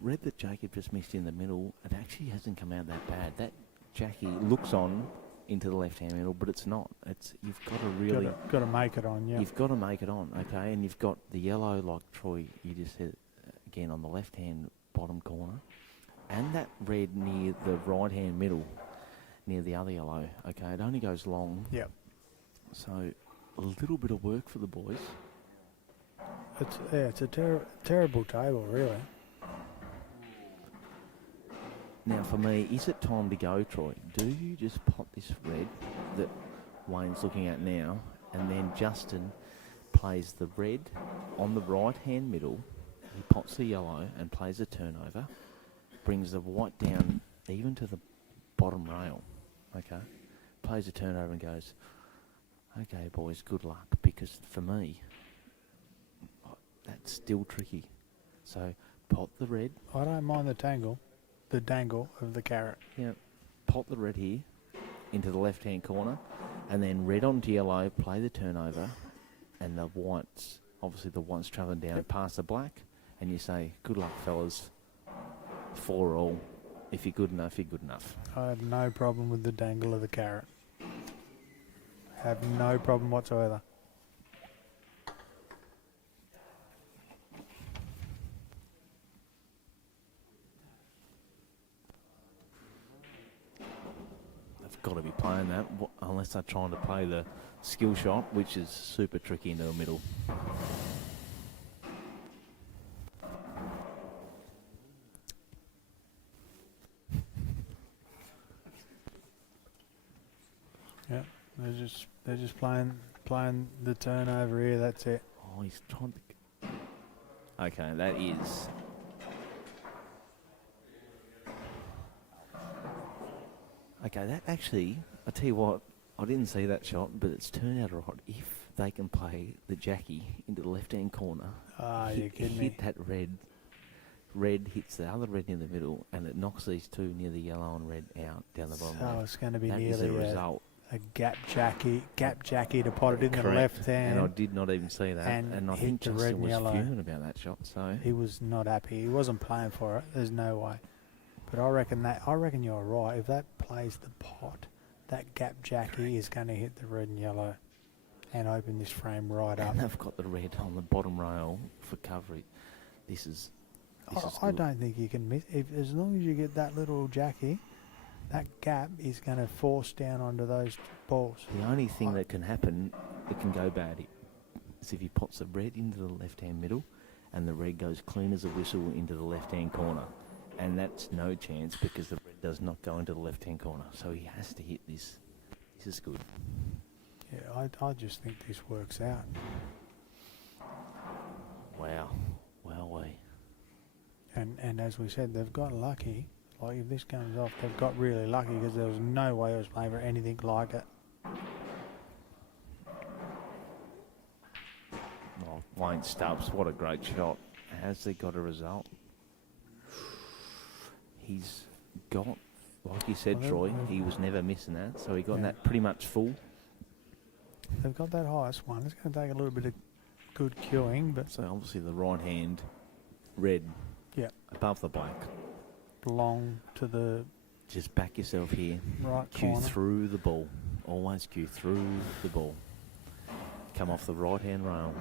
red that Jacob just missed in the middle, it actually hasn't come out that bad. That Jackie looks on into the left-hand middle, but it's not. You've got to really... Got to make it on, yeah. You've got to make it on, okay? And you've got the yellow, like Troy, you just said, again, on the left-hand bottom corner. And that red near the right-hand middle, near the other yellow, okay? It only goes long. Yep. So a little bit of work for the boys. It's a terrible table, really. Now, for me, is it time to go, Troy? Do you just pot this red that Wayne's looking at now, and then Justin plays the red on the right-hand middle, he pots the yellow and plays a turnover, brings the white down even to the bottom rail, okay? Plays a turnover and goes, okay, boys, good luck, because for me, that's still tricky. So, pot the red. I don't mind the dangle of the carrot. Yeah, pot the red here into the left-hand corner, and then red onto yellow, play the turnover, and the whites, obviously the whites travelling down past the black, and you say, good luck, fellas, 4-all. If you're good enough, you're good enough. I have no problem with the dangle of the carrot. Have no problem whatsoever. They've got to be playing that, unless they're trying to play the skill shot, which is super tricky into the middle. Yeah, they're just playing the turnover here. That's it. Oh, he's trying to... Okay, that is... Okay, that actually, I tell you what, I didn't see that shot, but it's turned out right. If they can play the Jackie into the left-hand corner, You're kidding me. hit that red hits the other red in the middle, and it knocks these two near the yellow and red out down the bottom So left. it's going to be That is the nearly result. a gap Jackie to pot it in the Correct. left hand. And I did not even see that. and I hit think the red Justin and was yellow. fuming about that shot. So He was not happy. He wasn't playing for it. There's no way. But I reckon you're right. If that plays the pot, that gap Jackie is going to hit the red and yellow and open this frame right up. and they've got the red on the bottom rail for coverage. This is I good. don't think you can miss. As long as you get that little Jackie, that gap is going to force down onto those balls. The only thing that can happen, that can go bad, is if he pots the red into the left-hand middle and the red goes clean as a whistle into the left-hand corner. And that's no chance because the red does not go into the left-hand corner. So he has to hit this. This is good. Yeah, I just think this works out. Wow. Wowee. And as we said, they've got lucky. Like, if this comes off, they've got really lucky because there was no way it was playing for anything like it. Oh, Wayne Stubbs, what a great shot. Has he got a result? He's got, like you said, Troy, he was never missing that, so he got that pretty much full. They've got that highest one. It's going to take a little bit of good cueing, but... So obviously the right hand, red, above the black. Long to the... Just back yourself here. Right Cue corner. through the ball. Always cue through the ball. Come off the right hand rail.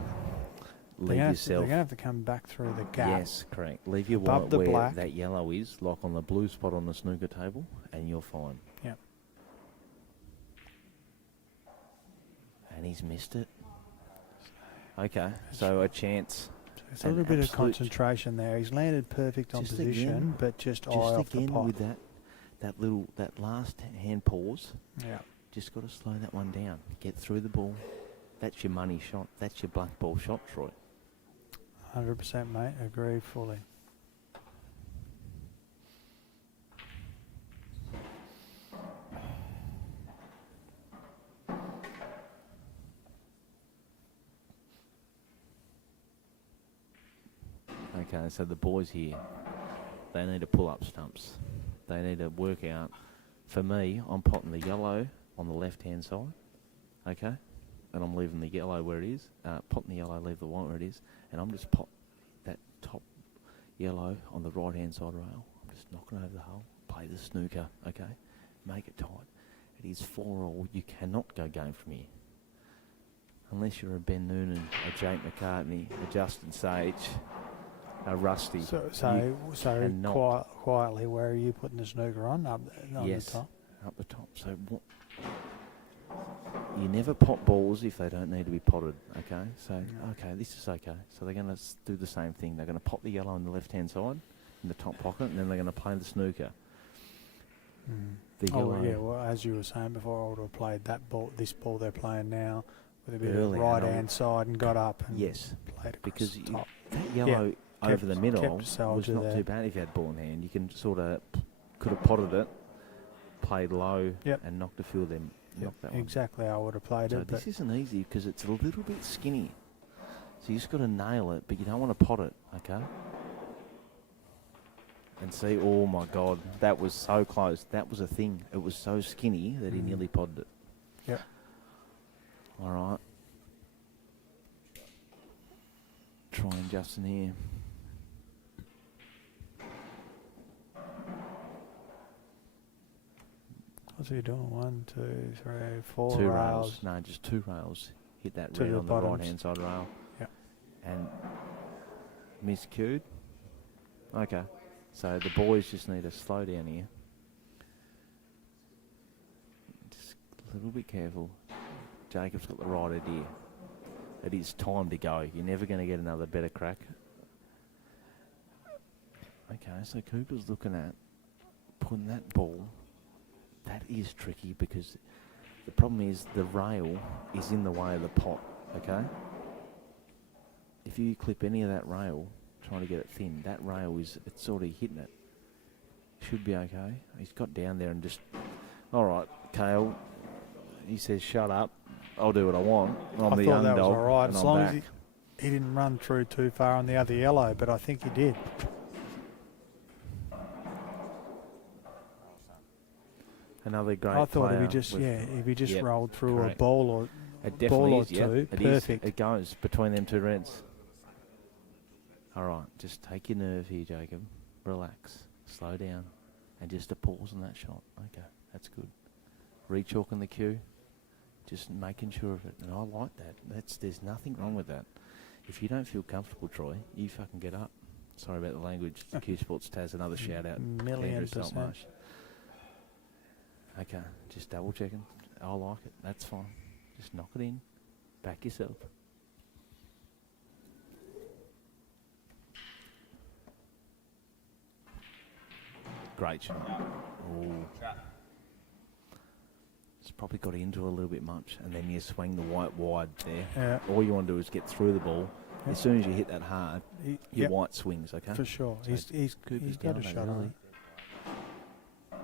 Leave yourself. They're going to have to come back through the gap. Yes, correct. Leave your above white the where black. that yellow is, like on the blue spot on the snooker table, and you're fine. Yep. And he's missed it. Okay, so a chance. It's a little bit of concentration there. He's landed perfect on position, again, but just eye just off the again pot. with that last hand pause. Yeah. Just got to slow that one down. Get through the ball. That's your money shot. That's your black ball shot, Troy. 100%, mate. Agree fully. Okay, so the boys here, they need to pull up stumps. They need to work out. For me, I'm potting the yellow on the left-hand side, okay? And I'm leaving the yellow where it is. Potting the yellow, leave the white where it is. And I'm just pot that top yellow on the right-hand side rail. I'm just knocking over the hole. Play the snooker, okay? Make it tight. It is 4-all. You cannot go game from here. Unless you're a Ben Noonan, a Jake McCartney, a Justin Sage, a Rusty. So quietly, where are you putting the snooker on? On yes, the top? Up the top. So you never pot balls if they don't need to be potted, okay? So, okay, this is okay. So they're going to do the same thing. They're going to pot the yellow on the left-hand side in the top pocket, and then they're going to play the snooker. The yellow. Yeah, well, as you were saying before, I would have played that ball, this ball they're playing now, with a bit Early, of right-hand side and got up and played across because the top. that yellow over the middle was not there. too bad if you had ball in hand. You can sort of, could have potted it, played low, and knocked a few of them. That one. Exactly how I would have played so it. This isn't easy because it's a little bit skinny. So you just got to nail it, but you don't want to pot it, okay? And see, oh my God, that was so close. That was a thing. It was so skinny that he nearly potted it. Yep. All right. Trying Justin here. What's he doing? 1, 2, 3, 4 two rails. No, just 2 rails. Hit that To red the on the bottoms. right-hand side rail. Yep. And miscued. Okay. So the boys just need to slow down here. Just a little bit careful. Jacob's got the right idea. It is time to go. You're never going to get another better crack. Okay, so Cooper's looking at putting that ball. That is tricky because the problem is the rail is in the way of the pot, okay? If you clip any of that rail, trying to get it thin, that rail it's sort of hitting it. Should be okay. He's got down there and just, all right, Kale, he says, shut up. I'll do what I want. I'm the young dog. I thought that was all right, as long as he didn't run through too far on the other yellow, but I think he did. Another great I thought player if he just rolled through correct. a ball or it ball or is, two, it perfect. It goes between them 2 reds. All right, just take your nerve here, Jacob. Relax, slow down, and just a pause on that shot. Okay, that's good. Re-chalking the cue, just making sure of it, and I like that. There's nothing wrong with that. If you don't feel comfortable, Troy, you fucking get up. Sorry about the language. Q Sports Taz, another shout out. $1,000,000%. Okay, just double checking. I like it. That's fine. Just knock it in. Back yourself. Great shot. Ooh. It's probably got into a little bit much, and then you swing the white wide there. Yeah. All you want to do is get through the ball. Yeah. As soon as you hit that hard, your Yep. white swings, okay? For sure. So He's Cooper's got a down that shot on early. it.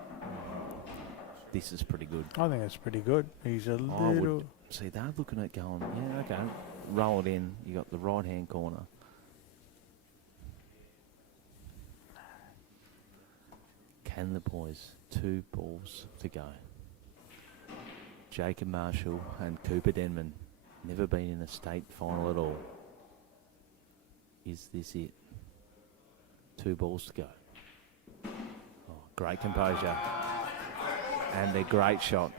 This is pretty good. I think that's pretty good. He's a I little... would see they're looking at going, yeah, okay, roll it in. You got the right hand corner. Can the boys? 2 balls to go. Jacob Marshall and Cooper Denman. Never been in a state final at all. Is this it? 2 balls to go. Oh, great composure. And a great shot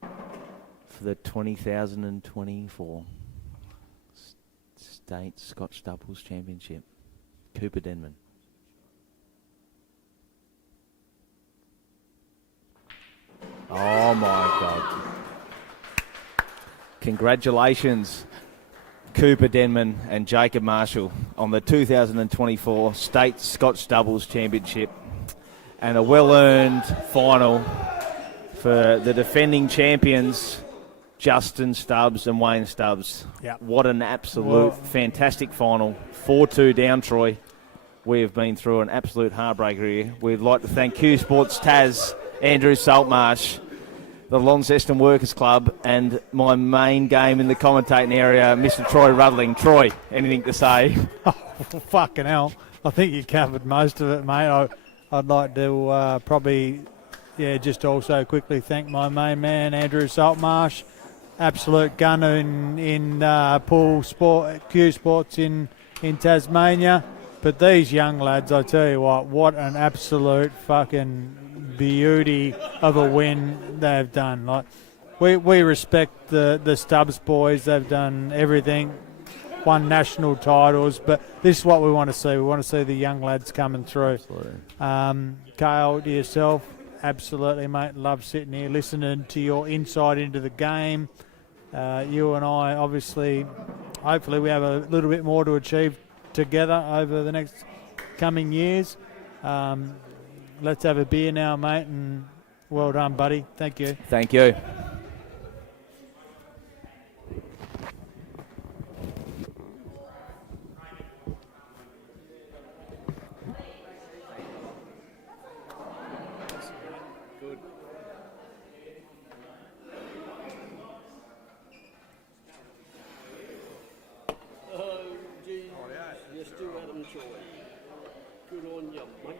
for the 2024 State Scotch Doubles Championship. Cooper Denman. Oh my God. Congratulations, Cooper Denman and Jacob Marshall, on the 2024 State Scotch Doubles Championship, and a well-earned final for the defending champions, Justin Stubbs and Wayne Stubbs. Yep. What an absolute fantastic final. 4-2 down, Troy. We have been through an absolute heartbreaker here. We'd like to thank Q Sports Tas, Andrew Saltmarsh, the Launceston Workers Club, and my main game in the commentating area, Mr. Troy Ruddling. Troy, anything to say? Oh, fucking hell. I think you covered most of it, mate. I'd like to probably, just also quickly thank my main man, Andrew Saltmarsh. Absolute gunner in pool sport, Q Sports in Tasmania. But these young lads, I tell you what an absolute fucking beauty of a win they've done. Like, we respect the Stubbs boys. They've done everything, won national titles. But this is what we want to see. We want to see the young lads coming through. Absolutely. Kyle, to yourself, absolutely, mate. Love sitting here listening to your insight into the game. You and I, obviously, hopefully we have a little bit more to achieve together over the next coming years. Let's have a beer now, mate, and well done, buddy. Thank you. Thank you. Good. Oh, gee, you're still Adam Troy. Good on you, mate.